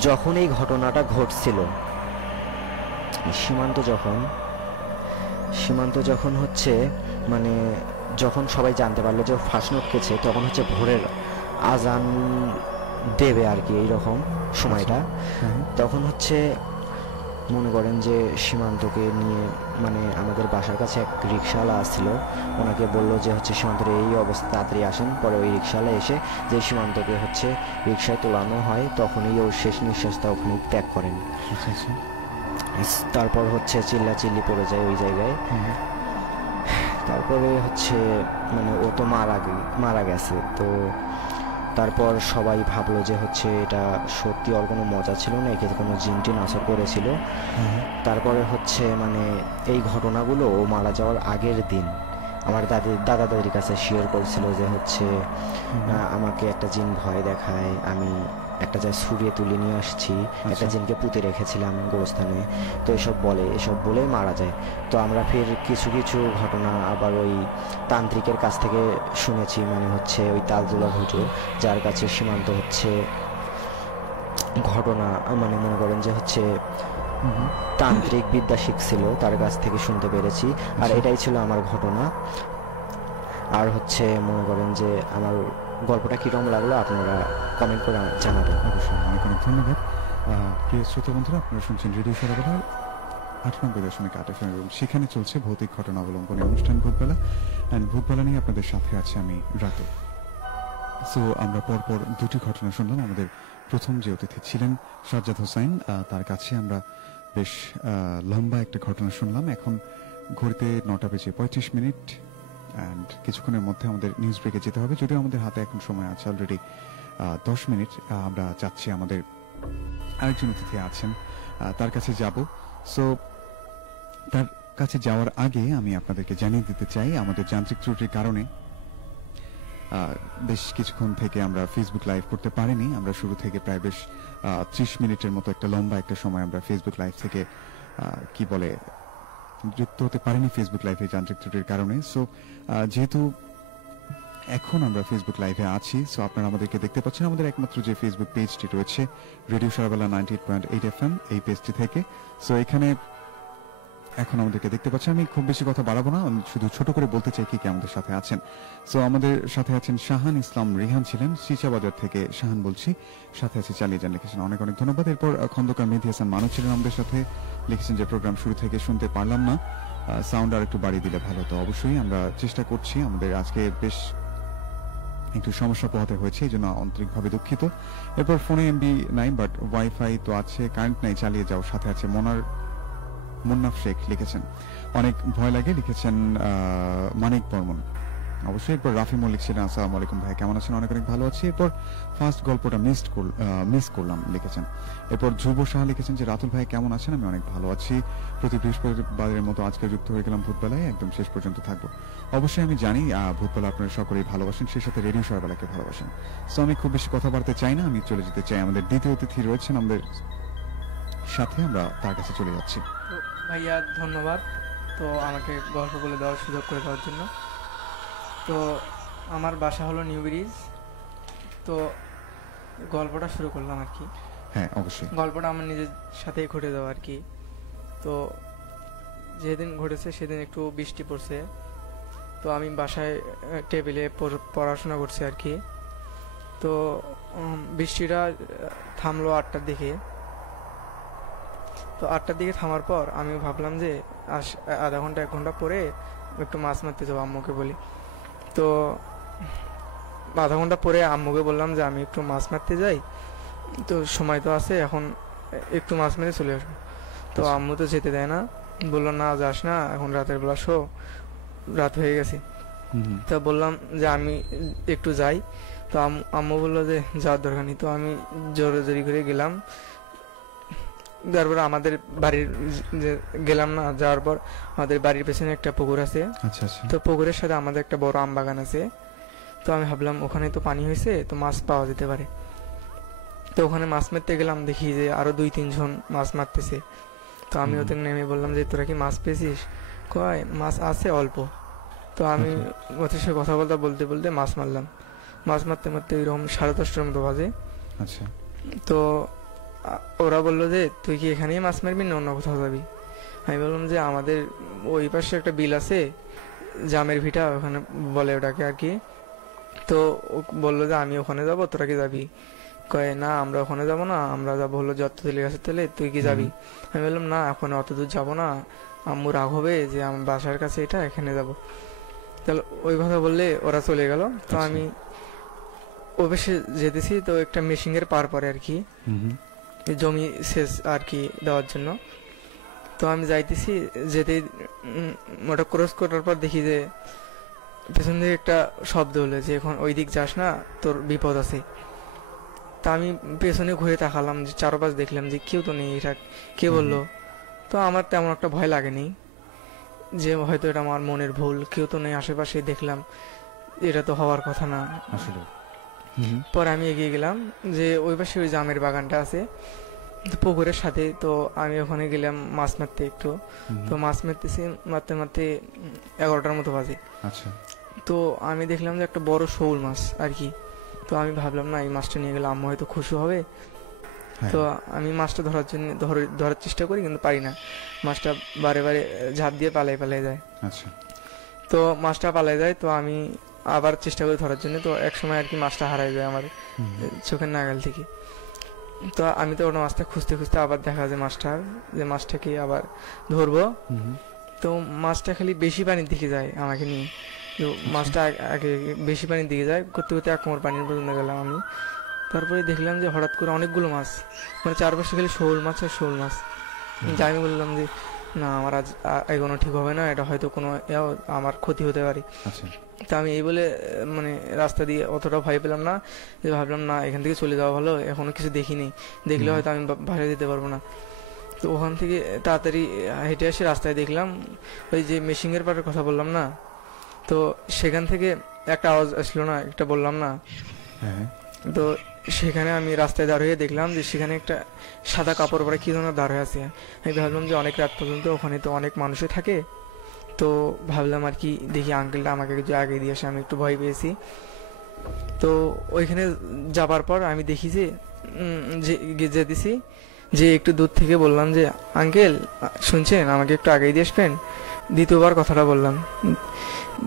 যখন এই ঘটনাটা ঘটছিল, সীমান্ত যখন হচ্ছে মানে যখন সবাই জানতে পারলো যে ফাঁস নটকেছে, তখন হচ্ছে ভোরের আজান দেবে আর কি এইরকম সময়টা। তখন হচ্ছে মনে করেন যে সীমান্তকে নিয়ে মানে আমাদের বাসার কাছে এক রিক্সাওয়ালা আসছিল, ওনাকে বললো যে হচ্ছে সীমান্তের এই অবস্থা তাড়াতাড়ি আসেন। পরে ওই রিক্সাওয়ালা এসে যে সীমান্তকে হচ্ছে রিক্সায় তোলানো হয়, তখনই ওর শেষ নিঃশ্বাসটা ওখানে ত্যাগ করেন। তারপর হচ্ছে চিল্লাচিল্লি পড়ে যায় ওই জায়গায়। তারপরে হচ্ছে মানে ও তো মারা গেছে। তো তারপর সবাই ভাবলো যে হচ্ছে এটা সত্যি ওর কোনো মজা ছিল না, একে কোনো জিনটিন আসর করেছিল। তারপরে হচ্ছে মানে এই ঘটনাগুলো ও মারা যাওয়ার আগের দিন আমার দাদা দাদির কাছে শেয়ার করেছিল যে হচ্ছে আমাকে একটা জিন ভয় দেখায়, আমি একটা জায়গায় ছুরিয়ে তুলে নিয়ে আসছি, একটা জিনকে পুঁতে রেখেছিলাম গোরস্থানে। তো এসব বলে মারা যায়। তো আমরা ফের কিছু কিছু ঘটনা আবার ওই তান্ত্রিকের কাছ থেকে শুনেছি, মানে হচ্ছে ওই তালদুলার হুজুর, যার কাছে সীমান্ত হচ্ছে ঘটনা মানে মনে করেন যে হচ্ছে তান্ত্রিক বিদ্যা শিখছিল, তার কাছ থেকে শুনতে পেরেছি। আর এটাই ছিল আমার ঘটনা। আর হচ্ছে মনে করেন যে আমার গল্পটা কিরকম লাগলো আপনারা কমেন্ট করে জানাবেন। অবশ্যই, অনেক অনেক ধন্যবাদ। প্রিয় শ্রোতা বন্ধুরা, আপনারা শুনছেন রেডিও সারাবেলা 98.8 FM এবং সেখানে চলছে ভৌতিক ঘটনা অবলম্বনে অনুষ্ঠান ভূতবেলা। অ্যান্ড ভূতবেলা নিয়ে আপনাদের সাথে আছে আমি রাতু। সো আমরা পরপর দুটি ঘটনা শুনলাম। আমাদের প্রথম যে অতিথি ছিলেন সাজ্জাদ হোসাইন, তার কাছে আমরা বেশ লম্বা একটা ঘটনা শুনলাম। এখন ঘড়িতে 9:35 অ্যান্ড কিছুক্ষণের মধ্যে আমাদের নিউজ ব্রেকে যেতে হবে, যদিও আমাদের হাতে এখন সময় আছে অলরেডি 10 মিনিট। আমরা চাচ্ছি আমাদের আরেকজন অতিথি আছেন, তার কাছে যাব। সো তার কাছে যাওয়ার আগে আমি আপনাদেরকে জানিয়ে দিতে চাই আমাদের যান্ত্রিক ত্রুটির কারণে বেশ কিছুক্ষণ থেকে আমরা ফেসবুক লাইভ করতে পারিনি। আমরা শুরু থেকে প্রায় বেশ 30 মিনিটের মতো একটা লম্বা একটা সময় আমরা ফেসবুক লাইভ থেকে কি বলে যুক্ত হতে পারিনি ফেসবুক লাইভে যান্ত্রিক ত্রুটির কারণে। সো যেহেতু এখন আমরা ফেসবুক লাইভে আছি, সো আপনারা আমাদেরকে দেখতে পাচ্ছেন আমাদের একমাত্র যে ফেসবুক পেজটি রয়েছে রেডিও সারাবেলা 98.8 FM, এই পেজটি থেকে। সো এখানে এখন আমাদেরকে দেখতে পাচ্ছেন। আমি খুব বেশি কথা বাড়াবো না, শুধু ছোট করে বলতে চাই কি আমাদের সাথে আছেন। সো আমাদের সাথে আছেন শাহান ইসলাম রিহান, ছিলেন শিচাবাজার থেকে। শাহান বলছি, সাথে আছে চালিয়ে যান লিখেছেন, অনেক অনেক ধন্যবাদ। এরপর খন্দকার মেহেদী হাসান মানুষ ছিলেন আমাদের সাথে, লিখেছেন যে প্রোগ্রাম শুরু থেকে শুনতে পারলাম না, সাউন্ড আর একটু বাড়িয়ে দিলে ভালো। তো অবশ্যই আমরা চেষ্টা করছি, আমাদের আজকে বেশ একটু সমস্যা পোহাতে হয়েছে, এই জন্য আন্তরিকভাবে দুঃখিত। এরপর ফোনে এমবি নাই, বাট ওয়াইফাই তো আছে, কারেন্ট নাই, চালিয়ে যাও। সাথে আছে মুন্নাফ শেখ, লিখেছেন অনেক ভয় লাগে, লিখেছেন মানিক বর্মন। অবশ্যই এরপর রাফি মল্লিক ছিলেন, আসসালামু আলাইকুম ভাই, কেমন আছেন? অনেক অনেক ভালো আছি। এরপর ফার্স্ট গল্পটা মিস করলাম, লিখেছেন। এরপর ধ্রুব সাহা লিখেছেন যে রাতুল ভাই কেমন আছেন? আমি অনেক ভালো আছি। প্রতি বৃহস্পতিবারের মতো আজকে যুক্ত হয়ে গেলাম ভূতবেলায়, একদম শেষ পর্যন্ত থাকবো। অবশ্যই আমি জানি ভূতবেলা আপনারা সকলেই ভালোবাসেন, সেই সাথে রেডিও সারাবেলাকে ভালোবাসেন। সো আমি খুব বেশি কথা বাড়তে চাই না, আমি চলে যেতে চাই। আমাদের দ্বিতীয় অতিথি রয়েছেন আমাদের সাথে, আমরা তার কাছে চলে যাচ্ছি। তো ভাইয়া ধন্যবাদ তো আমাকে গল্প বলে দেওয়ার সুযোগ করে দেওয়ার জন্য। তো আমার বাসা হলো নিউ ব্রিজ। তো গল্পটা শুরু করলাম আর কি। হ্যাঁ অবশ্যই। গল্পটা আমার নিজের সাথেই ঘটে যাওয়া আর কি। তো যেদিন ঘটেছে সেদিন একটু বৃষ্টি পড়ছে, তো আমি বাসায় টেবিলে পড়াশোনা করছি আর কি। তো বৃষ্টিটা থামলো 8টার দিকে। তো 8টার দিকে থামার পর আমি ভাবলাম যে আধা ঘন্টা 1 ঘন্টা পরে একটু মাছ মারতে যাবো, আম্মুকে বলি। তো আধা ঘন্টা পরে আম্মুকে বললাম যে আমি একটু মাছ মারতে যাই, তো সময় তো আছে, এখন একটু মাছ মেরে চলে আসবো। তো আচ্ছা। আম্মু তো যেতে দেয় না, বললো না যাস না, এখন রাতের বেলা শো, রাত হয়ে গেছে। হুম, তো বললাম যে আমি একটু যাই। তো আম্মু বললো যে যাওয়ার দরকার নেই। তো আমি জোরাজোরি করে গেলাম। তারপর আমাদের বাড়ির যে গেলাম না, যাওয়ার পর আমাদের বাড়ির পেছনে একটা পুকুর আছে। আচ্ছা আচ্ছা। তো পুকুরের সাথে আমাদের একটা বড় আম বাগান আছে। তো আমি ভাবলাম ওখানে তো পানি হয়েছে, তো মাছ পাওয়া যেতে পারে। তো ওখানে মাছ মারতে গেলাম, দেখি যে আরো 2-3 জন মাছ মারতেছে। তো আমি ওদের নেমে বললাম যে তোরা কি মাছ পেয়েছিস? কয় মাছ আছে অল্প। তো আমি ওদের সাথে কথা বলতে বলতে মাছ মারলাম। মাছ মারতে মারতে ওইরকম 10:30টার মতো বাজে। আচ্ছা। তো ওরা বললো যে তুই কি এখানেই মাছ মারবি না অন্য কোথাও যাবি? আমি বললাম যে আমাদের ওই পাশে একটা বিল আছে, জামের ভিটা ওখানে বলে ওটাকে আর কি। তো ও বললো যে আমি ওখানে যাবো, তোরা কি যাবি? কয় না আমরা ওখানে যাবো না, আমরা যাবো হলো যত তেলে গাছের তেলে, তুই কি যাবি? আমি বললাম না এখন অত দূর যাবো না, আম্মু রাগ হবে যে আমার বাসার কাছে এটা, এখানে যাবো। তাহলে ওই কথা বললে ওরা চলে গেল। তো আচ্ছা। আমি ও বেশি যেতেছি, তো একটা মেশিনের পার পরে আর কি, হুম, এই জমি সেচ আর কি দেওয়ার জন্য। তো আমি যাইতেছি, যেতেই ওটা ক্রস করার পর দেখি যে পেছন থেকে একটা শব্দ হলো যে এখন ওই দিক যাস না, তোর বিপদ আছে। তা আমি পেছনে ঘুরে তাকালাম, যে চারপাশ দেখলাম যে কেউ তো নেই, এটা কে বললো? তো আমার তেমন একটা ভয় লাগেনি, যে হয়তো এটা আমার মনের ভুল, কেউ তো নেই আশেপাশে, দেখলাম এটা তো হওয়ার কথা না। আসলে পরে আমি এগিয়ে গেলাম, যে ওই পাশে ওই জামের বাগানটা আছে তো পুকুরের সাথে। তো আমি ওখানে গেলাম মাছ মারতে একটু। তো মাছ মারতেছি, মারতে মারতে 11টার মতো বাজে। আচ্ছা। তো আমি দেখলাম যে একটা বড় শোল মাছ আর কি। তো আমি ভাবলাম না এই মাছটা নিয়ে গেলে আম্মু হয়তো খুশি হবে। তো আমি মাছটা ধরার জন্য ধরার চেষ্টা করি, কিন্তু পারি না। মাছটা বারে বারে ঝাঁপ দিয়ে পালাই যায়। আচ্ছা। তো মাছটা পালাই যায়, তো আমি আবার চেষ্টা করি ধরার জন্য। তো এক সময় আর কি মাছটা হারাই যায় আমার চোখের নাগাল থেকে। তো আমি তো ওটা মাছটা খুঁজতে খুঁজতে আবার দেখা যায় মাছটাকে আবার ধরবো। তো মাছটা খালি বেশি পানির দিকে যায় আমাকে নিয়ে। তো মাছটা আগে বেশি পানির দিকে যায়, করতে করতে 1 কোমর পানির পর্যন্ত গেলাম আমি। তারপরে দেখলাম যে হঠাৎ করে অনেকগুলো মাছ, মানে চারপাশে খালি শোল মাছ আর শোল মাছ। যাই আমি বললাম যে না আমার আজ এগোনো ঠিক হবে না, এটা হয়তো কোনো আমার ক্ষতি হতে পারে। আচ্ছা। তা আমি এই বলে মানে রাস্তা দিয়ে অতটা ভয় পেলাম না, যে ভাবলাম না এখান থেকে চলে যাওয়া ভালো, এখনো কিছু দেখিনি, দেখলে হয়তো আমি বাইরে যেতে পারবো না। তো ওখান থেকে তাড়াতাড়ি হেঁটে এসে রাস্তায় দেখলাম ওই যে মেশিনের পাড়ের কথা বললাম না, তো সেখান থেকে একটা আওয়াজ আসলো না, একটা বললাম না। হ্যাঁ। তো সেখানে আমি রাস্তায় দাঁড়িয়ে দেখলাম যে সেখানে একটা সাদা কাপড় পরা কি যেন দাঁড়িয়ে আছে। আমি ভাবলাম যে অনেক রাত পর্যন্ত ওখানে তো অনেক মানুষই থাকে, তো ভাবলাম আর কি দেখি আঙ্কেলটা আমাকে কিছু আগে দিয়ে আসে, আমি একটু ভয় পেয়েছি। তো ওইখানে যাবার পর আমি দেখি যে যেতেছি, যে একটু দূর থেকে বললাম যে আঙ্কেল শুনছেন, আমাকে একটু আগে দিয়ে আসবেন। দ্বিতীয়বার কথাটা বললাম,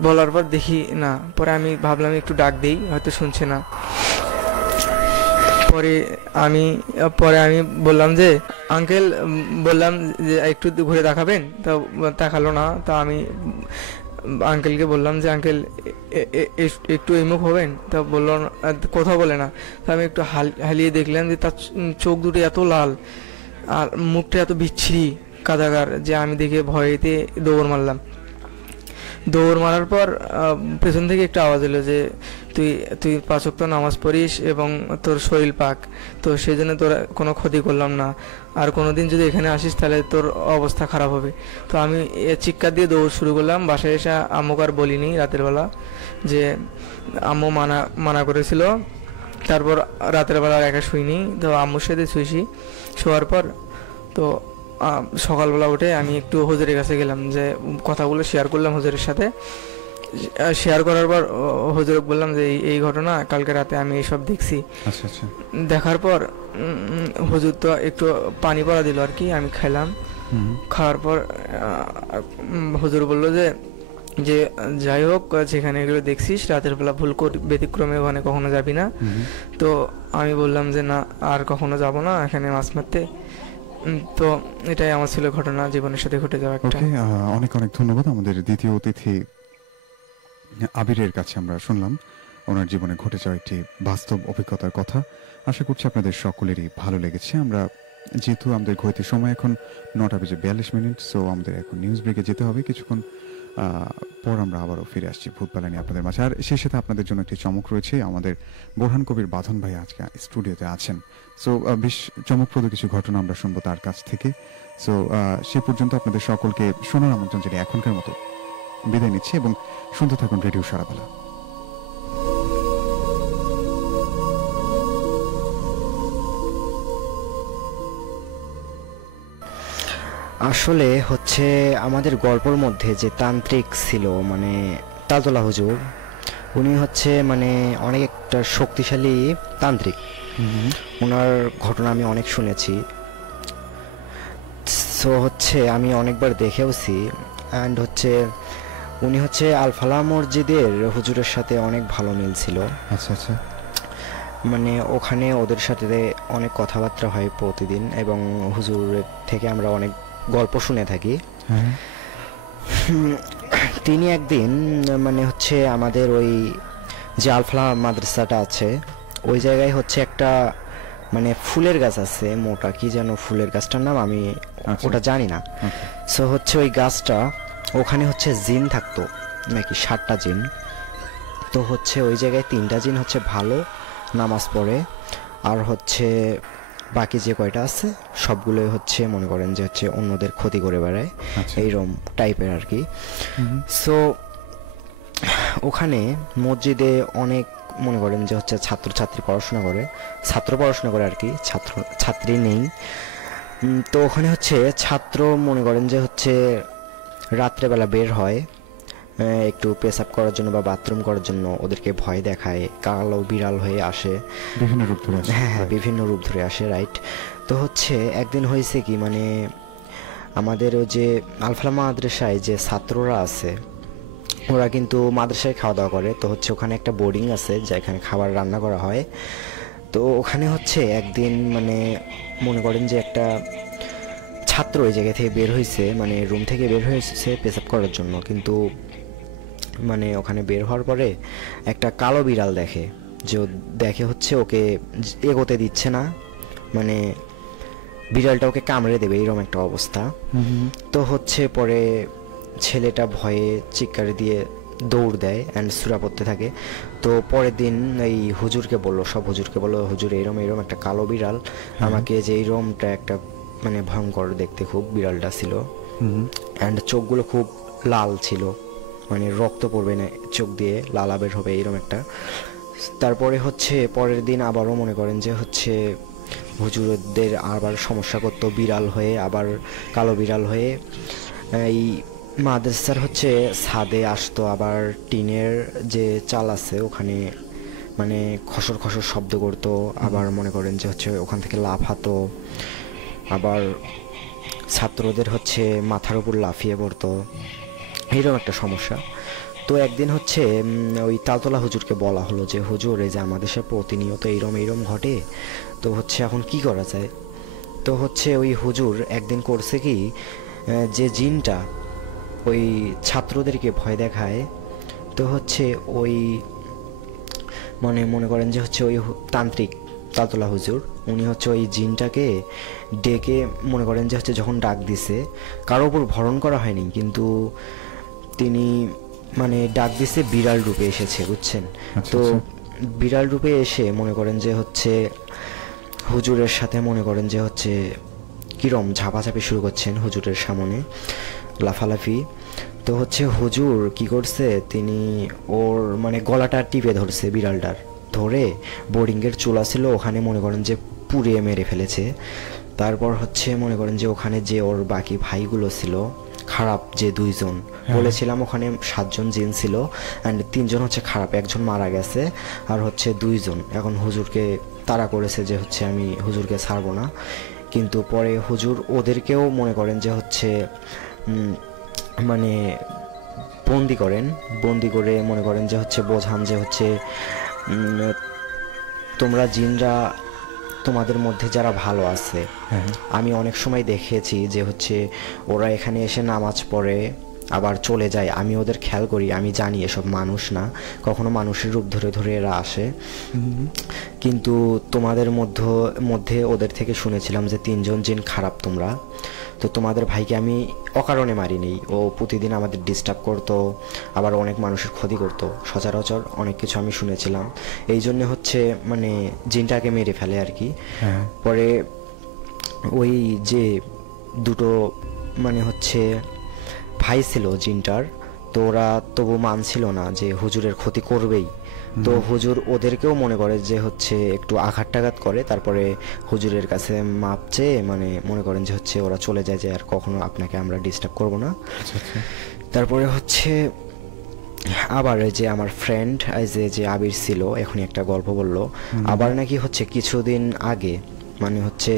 বলার পর দেখি না। পরে আমি ভাবলাম একটু ডাক দেই, হয়তো শুনছে না। পরে আমি বললাম যে আঙ্কেল, বললাম যে একটু ঘুরে দেখাবেন, তো দেখালো না। তো আমি আঙ্কেলকে বললাম যে আঙ্কেল একটু এমুখ হবেন, তা বললো কোথাও বলে না। তো আমি একটু হালিয়ে দেখলাম যে তার চোখ দুটো এত লাল আর মুখটা এত বিচ্ছিরি কাদাগার, যে আমি দেখে ভয়েতে দৌড় মারলাম। দৌড় মারার পর পেছন থেকে একটা আওয়াজ এলো যে তুই 5 ওয়াক্ত নামাজ পড়িস এবং তোর শরীর পাক, তো সেই জন্য তোর কোনো ক্ষতি করলাম না, আর কোনোদিন যদি এখানে আসিস তাহলে তোর অবস্থা খারাপ হবে। তো আমি চিৎকার দিয়ে দৌড় শুরু করলাম। বাসায় এসে আম্মুকে আর বলিনি রাতের বেলা, যে আম্মু মানা করেছিল। তারপর রাতের বেলা একা শুইনি, তো আম্মুর সাথে শুয়েছি। শোয়ার পর তো সকালবেলা উঠে আমি একটু হুজুরের কাছে গেলাম, যে কথাগুলো শেয়ার করলাম হুজুরের সাথে। শেয়ার করার পর হুজুরকে বললাম যে এই ঘটনা, কালকে রাতে আমি এইসব দেখছি। আচ্ছা আচ্ছা। দেখার পর হুজুর তো একটু পানি পড়া দিল আর কি, আমি খাইলাম। খাওয়ার পর হুজুর বললো যে যাই হোক, যেখানে এগুলো দেখছিস রাতের বেলা ভুল ব্যতিক্রমে ওখানে কখনো যাবি না। তো আমি বললাম যে না, আর কখনো যাব না এখানে মাছ মারতে। তো এটাই আমার ছিল ঘটনা জীবনের সাথে ঘটে যাওয়া একটা। ওকে, অনেক অনেক ধন্যবাদ। আমাদের দ্বিতীয় অতিথি আবিরের কাছে আমরা শুনলাম ওনার জীবনে ঘটে যাওয়া একটি বাস্তব অভিজ্ঞতার কথা। আশা করছি আপনাদের সকলেরই ভালো লেগেছে। আমরা যেহেতু আমাদের ঘড়িতে সময় এখন 9:42, সো আমাদের এখন নিউজ ব্রেকে যেতে হবে। কিছুক্ষণ পর আমরা আবারও ফিরে আসছি ভূতবেলা নিয়ে আপনাদের মাঝে। আর সেই সাথে আপনাদের জন্য একটি চমক রয়েছে। আমাদের বোরহান কবির বাঁধন ভাই আজকে স্টুডিওতে আছেন। সো বেশ চমকপ্রদ কিছু ঘটনা আমরা শুনবো তার কাছ থেকে। সো সে পর্যন্ত আপনাদের সকলকে শোনার আমন্ত্রণ জানিয়ে এখনকার মতো বিদায় নিচ্ছি এবং শুনতে থাকুন রেডিও সারাবেলা। আসলে হচ্ছে আমাদের গল্পের মধ্যে যে তান্ত্রিক ছিল মানে তালতলা হুজুর, উনি হচ্ছে মানে অনেক একটা শক্তিশালী তান্ত্রিক। ওনার ঘটনা আমি অনেক শুনেছি, সো হচ্ছে আমি অনেকবার দেখেওছি। অ্যান্ড হচ্ছে উনি হচ্ছে আলফালা মসজিদের হুজুরের সাথে অনেক ভালো মিল ছিল। আচ্ছা আচ্ছা। মানে ওখানে ওদের সাথে অনেক কথাবার্তা হয় প্রতিদিন, এবং হুজুরের থেকে আমরা অনেক গল্প শুনে থাকি। তিনি একদিন মানে হচ্ছে আমাদের ওই যে আলফালা মাদ্রাসাটা আছে ওই জায়গায় হচ্ছে একটা মানে ফুলের গাছ আছে, মোটা কি যেন ফুলের গাছটার নাম আমি ওটা জানি না। সো হচ্ছে ওই গাছটা ওখানে হচ্ছে জিন থাকতো নাকি 7টা জিন। তো হচ্ছে ওই জায়গায় 3টা জিন হচ্ছে ভালো নামাজ পড়ে, আর হচ্ছে বাকি যে কয়টা আছে সবগুলোই হচ্ছে মনে করেন যে হচ্ছে অন্যদের ক্ষতি করে বেড়ায়, এইরকম টাইপের আর কি। সো ওখানে মসজিদে অনেক মনে করেন যে হচ্ছে ছাত্র পড়াশোনা করে আর কি, ছাত্রী নেই। তো ওখানে হচ্ছে ছাত্র মনে করেন যে হচ্ছে রাত্রেবেলা বের হয় একটু পেশাব করার জন্য বা বাথরুম করার জন্য, ওদেরকে ভয় দেখায়, কালো বিড়াল হয়ে আসে, বিভিন্ন রূপ ধরে আসে। হ্যাঁ, বিভিন্ন রূপ ধরে আসে, রাইট। তো হচ্ছে একদিন হয়েছে কি মানে আমাদের ওই যে আলফালা মাদ্রাসায় যে ছাত্ররা আছে ওরা কিন্তু মাদ্রাসায় খাওয়া দাওয়া করে। তো হচ্ছে ওখানে একটা বোর্ডিং আছে যেখানে খাবার রান্না করা হয়। তো ওখানে হচ্ছে একদিন মানে মনে করেন যে একটা ছাত্র ওই জায়গা থেকে বের হয়েছে, মানে রুম থেকে বের হয়েছে পেশাব করার জন্য, কিন্তু মানে ওখানে বের হওয়ার পরে একটা কালো বিড়াল দেখে হচ্ছে ওকে এগোতে দিচ্ছে না, মানে বিড়ালটা ওকে কামড়ে দেবে এরকম একটা অবস্থা। তো হচ্ছে পরে ছেলেটা ভয়ে চিৎকার দিয়ে দৌড় দেয় অ্যান্ড সূরা পড়তে থাকে। তো পরের দিন এই সব হুজুরকে বললো হুজুর এরম একটা কালো বিড়াল আমাকে, যে এইরমটা একটা মানে ভয়ঙ্কর দেখতে খুব বিড়ালটা ছিল, অ্যান্ড চোখগুলো খুব লাল ছিল, মানে রক্ত পড়বে না চোখ দিয়ে, লালা বের হবে এরকম একটা। তারপরে হচ্ছে পরের দিন আবারও মনে করেন যে হচ্ছে হুজুরদের আবার সমস্যা করতো বিড়াল হয়ে, আবার কালো বিড়াল হয়ে এই মাদ্রাসার হচ্ছে ছাদে আসতো, আবার টিনের যে চাল আছে ওখানে মানে খসর খসর শব্দ করতো, আবার মনে করেন যে হচ্ছে ওখান থেকে লাফাতো, আবার ছাত্রদের হচ্ছে মাথার উপর লাফিয়ে পড়তো, এইরকম একটা সমস্যা। তো একদিন হচ্ছে ওই তালতলা হুজুরকে বলা হলো যে হুজুর এই যে আমাদের সাথে প্রতিনিয়ত এইরম ঘটে, তো হচ্ছে এখন কি করা যায়। তো হচ্ছে ওই হুজুর একদিন করছে কি, যে জিনটা ওই ছাত্রদেরকে ভয় দেখায়, তো হচ্ছে ওই মানে মনে করেন যে হচ্ছে ওই তান্ত্রিক তালতলা হুজুর উনি হচ্ছে ওই জিনটাকে ডেকে মনে করেন যে হচ্ছে যখন ডাক দিছে, কারো উপর ভরণ করা হয়নি, কিন্তু তিনি মানে ডাক দিছে বিড়াল রূপে এসেছে, বুঝছেন। তো বিড়াল রূপে এসে মনে করেন যে হচ্ছে হুজুরের সাথে মনে করেন যে হচ্ছে কিরম ঝাপাঝাপি শুরু করছেন হুজুরের সামনে, লাফালাফি। তো হচ্ছে হুজুর কি করছে, তিনি ওর মানে গলাটা টিপে ধরছে, বিড়ালটার ধরে বোর্ডিংয়ের চুলা ছিল ওখানে মনে করেন যে পুড়িয়ে মেরে ফেলেছে। তারপর হচ্ছে মনে করেন যে ওখানে যে ওর বাকি ভাইগুলো ছিল খারাপ, যে 2 জন বলেছিলাম ওখানে 7 জন জিন ছিল, অ্যান্ড 3 জন হচ্ছে খারাপ, 1 জন মারা গেছে, আর হচ্ছে 2 জন এখন হুজুরকে তাড়া করেছে যে হচ্ছে আমি হুজুরকে ছাড়বো না। কিন্তু পরে হুজুর ওদেরকেও মনে করেন যে হচ্ছে মানে বন্দি করে মনে করেন যে হচ্ছে বোঝান যে হচ্ছে তোমরা জিনরা তোমাদের মধ্যে যারা ভালো আছে, হ্যাঁ আমি অনেক সময় দেখেছি যে হচ্ছে ওরা এখানে এসে নামাজ পড়ে আবার চলে যায়, আমি ওদের খেয়াল করি, আমি জানি এসব মানুষ না, কখনো মানুষের রূপ ধরে ধরে এরা আসে। কিন্তু তোমাদের মধ্যে ওদের থেকে শুনেছিলাম যে 3 জন জিন খারাপ তোমরা। তো তোমাদের ভাইকে আমি অকারণে মারিনি, ও প্রতিদিন আমাদের ডিস্টার্ব করতো, আবার অনেক মানুষের ক্ষতি করতো, সচরাচর অনেক কিছু আমি শুনেছিলাম। এই জন্য হচ্ছে মানে জিনটাকে মেরে ফেলে আর কি। হ্যাঁ পরে ওই যে দুটো মানে হচ্ছে ভাই ছিল জিনটার, তো ওরা তবু মানছিল না যে হুজুরের ক্ষতি করবেই। তো হুজুর ওদেরকেও মনে করে যে হচ্ছে একটু আঘাত টাঘাত করে, তারপরে হুজুরের কাছে মাপ চেয়ে মানে মনে করেন যে হচ্ছে ওরা চলে যায় যে আর কখনো আপনাকে আমরা ডিস্টার্ব করব না। আচ্ছা আচ্ছা তারপরে হচ্ছে আবার এই যে আমার ফ্রেন্ড যে আবির ছিল, এখনই একটা গল্প বললো, আবার নাকি হচ্ছে কিছুদিন আগে মানে হচ্ছে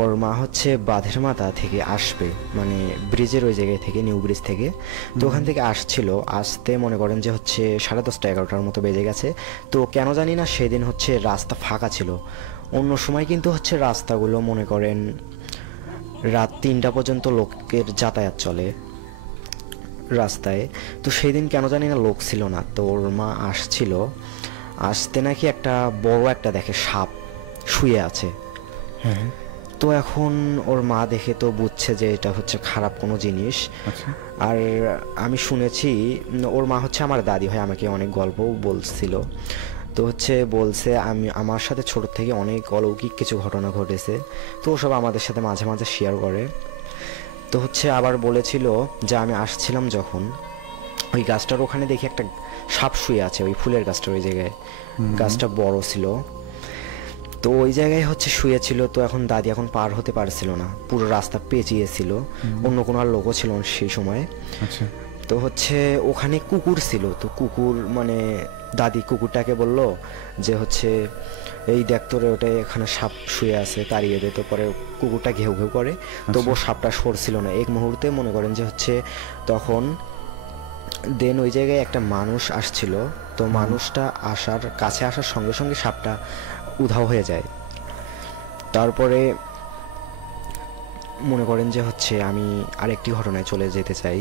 ওর মা হচ্ছে বাঁধের মাথা থেকে আসবে, মানে ব্রিজের ওই জায়গায় থেকে, নিউ ব্রিজ থেকে। তো ওখান থেকে আসতে মনে করেন যে হচ্ছে 10:30 11টার মতো বেজে গেছে। তো কেন জানি না সেদিন হচ্ছে রাস্তা ফাঁকা ছিল। অন্য সময় কিন্তু হচ্ছে রাস্তাগুলো মনে করেন রাত 3টা পর্যন্ত লোকের যাতায়াত চলে রাস্তায়। তো সেই দিন কেন জানি না লোক ছিল না। তো ওর মা আসতে নাকি একটা বড় একটা দেখে সাপ শুয়ে আছে। হ্যাঁ তো এখন ওর মা দেখে তো বুঝছে যে এটা হচ্ছে খারাপ কোনো জিনিস। আচ্ছা আর আমি শুনেছি ওর মা হচ্ছে আমার দাদি হয়, আমাকে অনেক গল্পও বলছিল। তো হচ্ছে বলছে আমার সাথে ছোট থেকে অনেক অলৌকিক কিছু ঘটনা ঘটেছে, তো ওসব আমাদের সাথে মাঝে মাঝে শেয়ার করে। তো হচ্ছে আবার বলেছিল যে আমি আসছিলাম যখন, ওই গাছটার ওখানে দেখি একটা সাপ শুয়ে আছে, ওই ফুলের গাছটার ওই জায়গায়। গাছটা বড় ছিল, তো ওই জায়গায় হচ্ছে শুয়েছিল। তো এখন দাদি এখন পার হতে পারছিল না, পুরো রাস্তা পেঁচিয়েছিল, অন্য কোনো আর লোকও ছিল না সেই সময়। আচ্ছা তো হচ্ছে ওখানে কুকুর ছিল, তো কুকুর মানে দাদি কুকুরটাকে বলল যে হচ্ছে এই দেখ তোরে ওটা এখানে সাপ শুয়ে আছে, তাড়িয়ে দে। তো পরে কুকুরটা ঘেউ ঘেউ করে, তবুও সাপটা সরছিল না। এক মুহূর্তে মনে করেন যে হচ্ছে তখন দেন ওই জায়গায় একটা মানুষ আসছিল। তো মানুষটা কাছে আসার সঙ্গে সঙ্গে সাপটা উধাও হয়ে যায়। তারপরে মনে করেন যে হচ্ছে আমি আরেকটি ঘটনায় চলে যেতে চাই।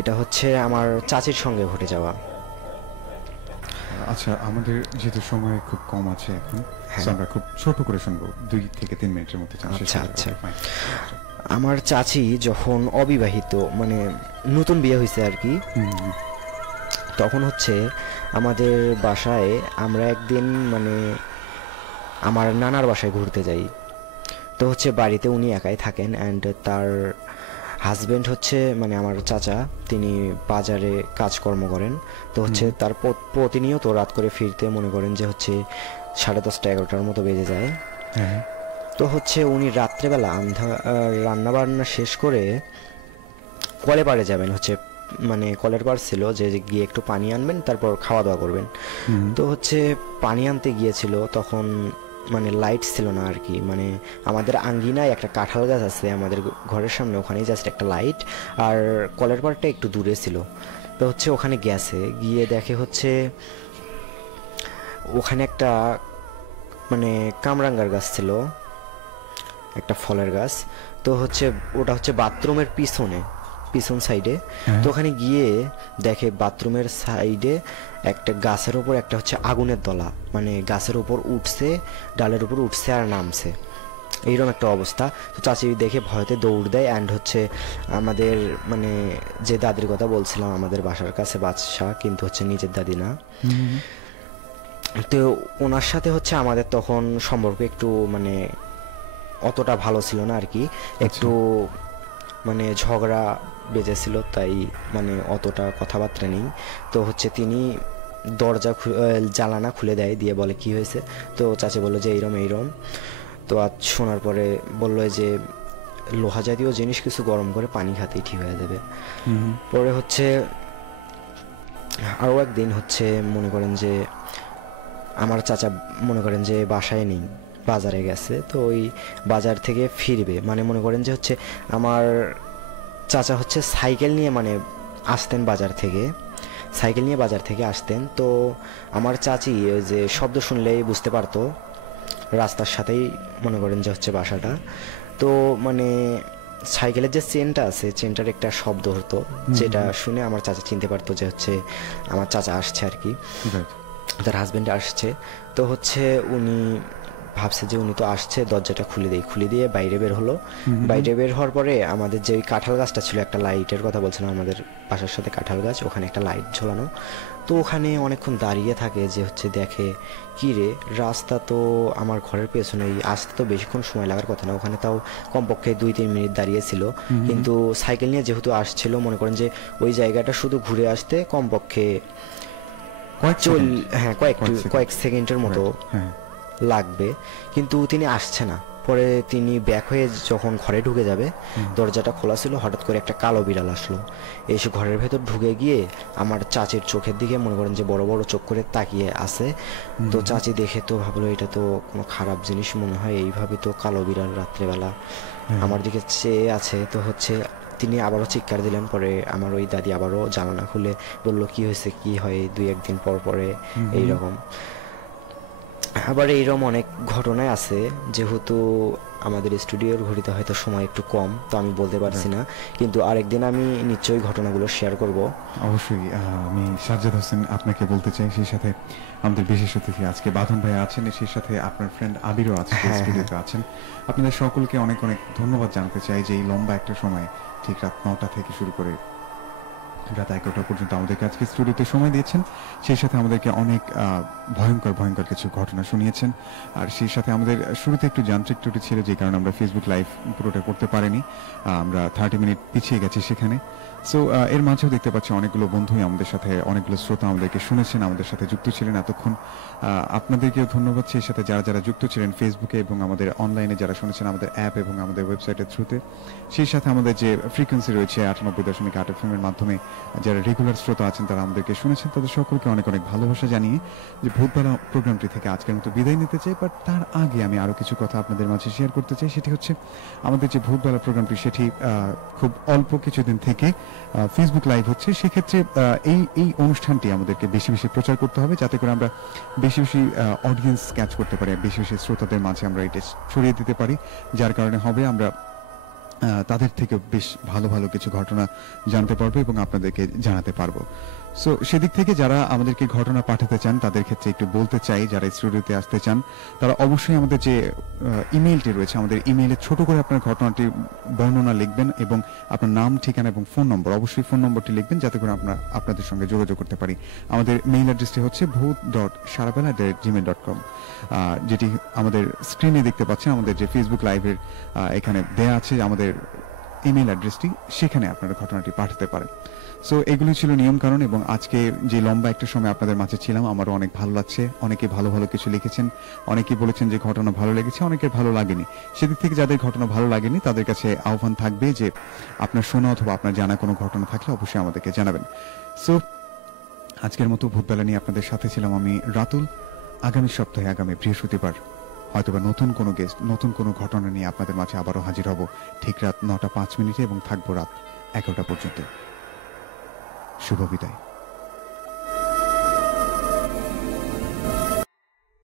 এটা হচ্ছে আমার চাচির সঙ্গে ঘটে যাওয়া। আচ্ছা, আমাদের যেহেতু সময় খুব কম আছে এখন, হ্যাঁ। so আমরা খুব ছোট করে শুনবো, 2 থেকে 3 মিনিটের মধ্যে শেষ আচ্ছা, করবো। আচ্ছা। Okay, fine. আমার চাচি যখন অবিবাহিত মানে নতুন বিয়ে হয়েছে আর কি, হুম, তখন হচ্ছে আমাদের বাসায় আমরা একদিন মানে আমার নানার বাসায় ঘুরতে যাই। তো হচ্ছে বাড়িতে উনি একাই থাকেন, অ্যান্ড তার হাজব্যান্ড হচ্ছে মানে আমার চাচা, তিনি বাজারে কাজকর্ম করেন। তো হচ্ছে তার প্রতিনিয়ত রাত করে ফিরতে মনে করেন যে হচ্ছে 10:30 11টার মতো বেজে যায়। হ্যাঁ তো হচ্ছে উনি রাত্রেবেলা রান্না বান্না শেষ করে কলে পাড়ে যাবেন, হচ্ছে মানে কলের পাড় ছিল যে গিয়ে একটু পানি আনবেন, তারপর খাওয়া দাওয়া করবেন। তো হচ্ছে পানি আনতে গিয়েছিল, তখন মানে লাইট ছিল না আর কি। মানে আমাদের আঙ্গিনায় একটা কাঁঠাল গাছ আছে আমাদের ঘরের সামনে, ওখানেই জাস্ট একটা লাইট, আর কলের পাড়টা একটু দূরে ছিল। তো হচ্ছে ওখানে গিয়ে দেখে হচ্ছে ওখানে একটা মানে কামরাঙ্গার গাছ ছিল, একটা ফলের গাছ। তো হচ্ছে ওটা হচ্ছে বাথরুমের পিছন সাইডে। তো ওখানে গিয়ে দেখে বাথরুমের সাইডে একটা গাছের উপর একটা হচ্ছে আগুনের দলা, মানে গাছের উপর উঠছে, ডালের উপর উঠছে আর নামছে, এইরকম একটা অবস্থা। তো চাচি দেখে ভয়তে দৌড় দেয়, অ্যান্ড হচ্ছে আমাদের মানে যে দাদির কথা বলছিলাম, আমাদের বাসার কাছে বাদশা, কিন্তু হচ্ছে নিজের দাদি না। তো ওনার সাথে হচ্ছে আমাদের তখন সম্পর্ক একটু মানে অতটা ভালো ছিল না আর কি, একটু মানে ঝগড়া বেজেছিল, তাই মানে অতটা কথাবার্তা নেই। তো হচ্ছে তিনি জানালা খুলে দেয়, দিয়ে বলে কি হয়েছে। তো চাচি বললো যে এইরম। তো আজ শোনার পরে বললো যে লোহা জাতীয় জিনিস কিছু গরম করে পানি খাতেই ঠিক হয়ে যাবে। পরে হচ্ছে আরও একদিন হচ্ছে মনে করেন যে আমার চাচা মনে করেন যে বাসায় নেই, বাজারে গেছে। তো ওই বাজার থেকে ফিরবে, মানে মনে করেন যে হচ্ছে আমার চাচা হচ্ছে সাইকেল নিয়ে মানে আসতেন বাজার থেকে আসতেন। তো আমার চাচি ওই যে শব্দ শুনলেই বুঝতে পারতো রাস্তার সাথেই মনে করেন যে হচ্ছে বাসাটা। তো মানে সাইকেলের যে চেনটা আছে, চেনটার একটা শব্দ হতো, যেটা শুনে আমার চাচা চিনতে পারতো যে হচ্ছে আমার চাচা আসছে আর কি, তার হাজবেন্ড আসছে। তো হচ্ছে উনি ভাবছে যে উনি তো আসছে, দরজাটা খুলে দিয়ে বাইরে বের হলো। বাইরে বের হওয়ার পরে আমাদের যে ওই কাঁঠাল গাছটা ছিল, একটা লাইটের কথা বলছিলাম, আমাদের বাসার সাথে কাঁঠাল গাছ, ওখানে একটা লাইট ঝোলানো। তো ওখানে অনেকক্ষণ দাঁড়িয়ে থাকে, যে হচ্ছে দেখে কি রে, রাস্তা তো আমার ঘরের পেছনেই, আসতে তো বেশিক্ষণ সময় লাগার কথা না, ওখানে তাও কমপক্ষে 2-3 মিনিট দাঁড়িয়েছিল। কিন্তু সাইকেল নিয়ে যেহেতু আসছিল, মনে করেন যে ওই জায়গাটা শুধু ঘুরে আসতে কমপক্ষে কয়েক সেকেন্ডের মতো লাগবে, কিন্তু তিনি আসছে না। পরে তিনি ব্যাক হয়ে যখন ঘরে ঢুকে যাবে, দরজাটা খোলা ছিল, হঠাৎ করে একটা কালো বিড়াল আসলো, এসে ঘরের ভেতর ঢুকে গিয়ে আমার চাচির চোখের দিকে মনে করেন যে বড় বড় চোখ করে তাকিয়ে আছে। তো চাচি দেখে তো ভাবলো এটা তো কোনো খারাপ জিনিস মনে হয়, এইভাবে তো কালো বিড়াল রাত্রেবেলা আমার দিকে চেয়ে আছে। তো হচ্ছে তিনি আবারও চিৎকার দিলেন। পরে আমার ওই দাদি আবারও জানালা খুলে বললো কি হয়েছে, কি হয় 2-1 দিন পর পরে এইরকম। আবার এইরকম অনেক ঘটনায় আছে, যেহেতু আমাদের স্টুডিওর ঘড়িতে হয়তো সময় একটু কম, তো আমি বলতে পারছি না, কিন্তু আরেকদিন আমি নিশ্চয়ই ঘটনাগুলো শেয়ার করব। অবশ্যই আমি সাজ্জাদ হোসেন আপনাকে বলতে চাই, সেই সাথে আমাদের বিশেষ অতিথি আজকে বাঁধন ভাই আছেন, সেই সাথে আপনার ফ্রেন্ড আবিরও আছে, স্টুডিওতে আছেন। আপনাদের সকলকে অনেক অনেক ধন্যবাদ জানাতে চাই যে এই লম্বা একটা সময়, ঠিক রাত 9টা থেকে শুরু করে রাত 11টা পর্যন্ত আমাদেরকে আজকে স্টুডিওতে সময় দিয়েছেন, সেই সাথে আমাদেরকে অনেক ভয়ঙ্কর কিছু ঘটনা শুনিয়েছেন। আর সেই সাথে আমাদের শুরুতে একটু যান্ত্রিক ত্রুটি ছিল, যে কারণে আমরা ফেসবুক লাইভ পুরোটা করতে পারিনি, আমরা 30 মিনিট পিছিয়ে গেছি সেখানে। সো এর মাঝেও দেখতে পাচ্ছি অনেকগুলো বন্ধুই আমাদের সাথে, অনেকগুলো শ্রোতা আমাদেরকে শুনেছেন, আমাদের সাথে যুক্ত ছিলেন এতক্ষণ। আপনাদেরকেও ধন্যবাদ, সেই সাথে যারা যুক্ত ছিলেন ফেসবুকে এবং আমাদের অনলাইনে যারা শুনেছেন আমাদের অ্যাপ এবং আমাদের ওয়েবসাইটের থ্রুতে, সেই সাথে আমাদের যে ফ্রিকোয়েন্সি রয়েছে 98.8 FM এর মাধ্যমে যারা রেগুলার শ্রোতা আছেন তারা আমাদেরকে শুনেছেন, তাদের সকলকে অনেক অনেক ভালোবাসা জানিয়ে যে ভূতবেলা প্রোগ্রামটি থেকে আজকের মতো বিদায় নিতে চাই। বাট তার আগে আমি আরো কিছু কথা আপনাদের মাঝে শেয়ার করতে চাই। সেটি হচ্ছে আমাদের যে ভূতবেলা প্রোগ্রামটি, সেটি খুব অল্প কিছুদিন থেকে ফেসবুক লাইভ হচ্ছে। সেক্ষেত্রে এই অনুষ্ঠানটি আমাদেরকে বেশি বেশি প্রচার করতে হবে, যাতে করে আমরা বেশি বেশি অডিয়েন্স ক্যাচ করতে পারি, বেশি বেশি শ্রোতাদের মাঝে আমরা এটা ছড়িয়ে দিতে পারি, যার কারণে হবে আমরা তাদের থেকে বেশ ভালো ভালো কিছু ঘটনা জানতে পারবো এবং আপনাদেরকে জানাতে পারবো। সো সেদিক থেকে যারা আমাদেরকে ঘটনা পাঠাতে চান তাদের ক্ষেত্রে একটু বলতে চাই, যারা স্টুডিওতে আসতে চান তারা অবশ্যই আমাদের যে ইমেইলটি রয়েছে, আমাদের ইমেইলে ছোট করে আপনার ঘটনাটির বর্ণনা লিখবেন এবং আপনার নাম, ঠিকানা এবং ফোন নম্বর, অবশ্যই ফোন নম্বরটি লিখবেন, যাতে করে আমরা আপনাদের সঙ্গে যোগাযোগ করতে পারি। আমাদের মেইল অ্যাড্রেসটি হচ্ছে bhoot.sharabela@gmail.com, যেটি আমাদের স্ক্রিনে দেখতে পাচ্ছেন। আমাদের যে ফেসবুক লাইভের এখানে দেয়া আছে আমাদের ইমেল অ্যাড্রেসটি, সেখানে আপনারা ঘটনাটি পাঠাতে পারেন। সো এগুলি ছিল নিয়ম কারণ, এবং আজকে যে লম্বা একটা সময় আপনাদের মাঝে ছিলাম আমারও অনেক ভালো লাগছে। অনেকে ভালো ভালো কিছু লিখেছেন, অনেকে বলেছেন যে ঘটনা ভালো লেগেছে, অনেকের ভালো লাগেনি। সেদিক থেকে যাদের ঘটনা ভালো লাগেনি তাদের কাছে আহ্বান থাকবে যে আপনার শোনা অথবা আপনার জানা কোনো ঘটনা থাকলে অবশ্যই আমাদেরকে জানাবেন। সো আজকের মতো ভূতবেলা নিয়ে আপনাদের সাথে ছিলাম আমি রাতুল। আগামী সপ্তাহে, আগামী বৃহস্পতিবার হয়তোবা নতুন কোনো গেস্ট, নতুন কোনো ঘটনা নিয়ে আপনাদের মাঝে আবারও হাজির হব, ঠিক রাত 9টা 5 মিনিটে, এবং থাকবো রাত 11টা পর্যন্ত। শুভ বিদায়।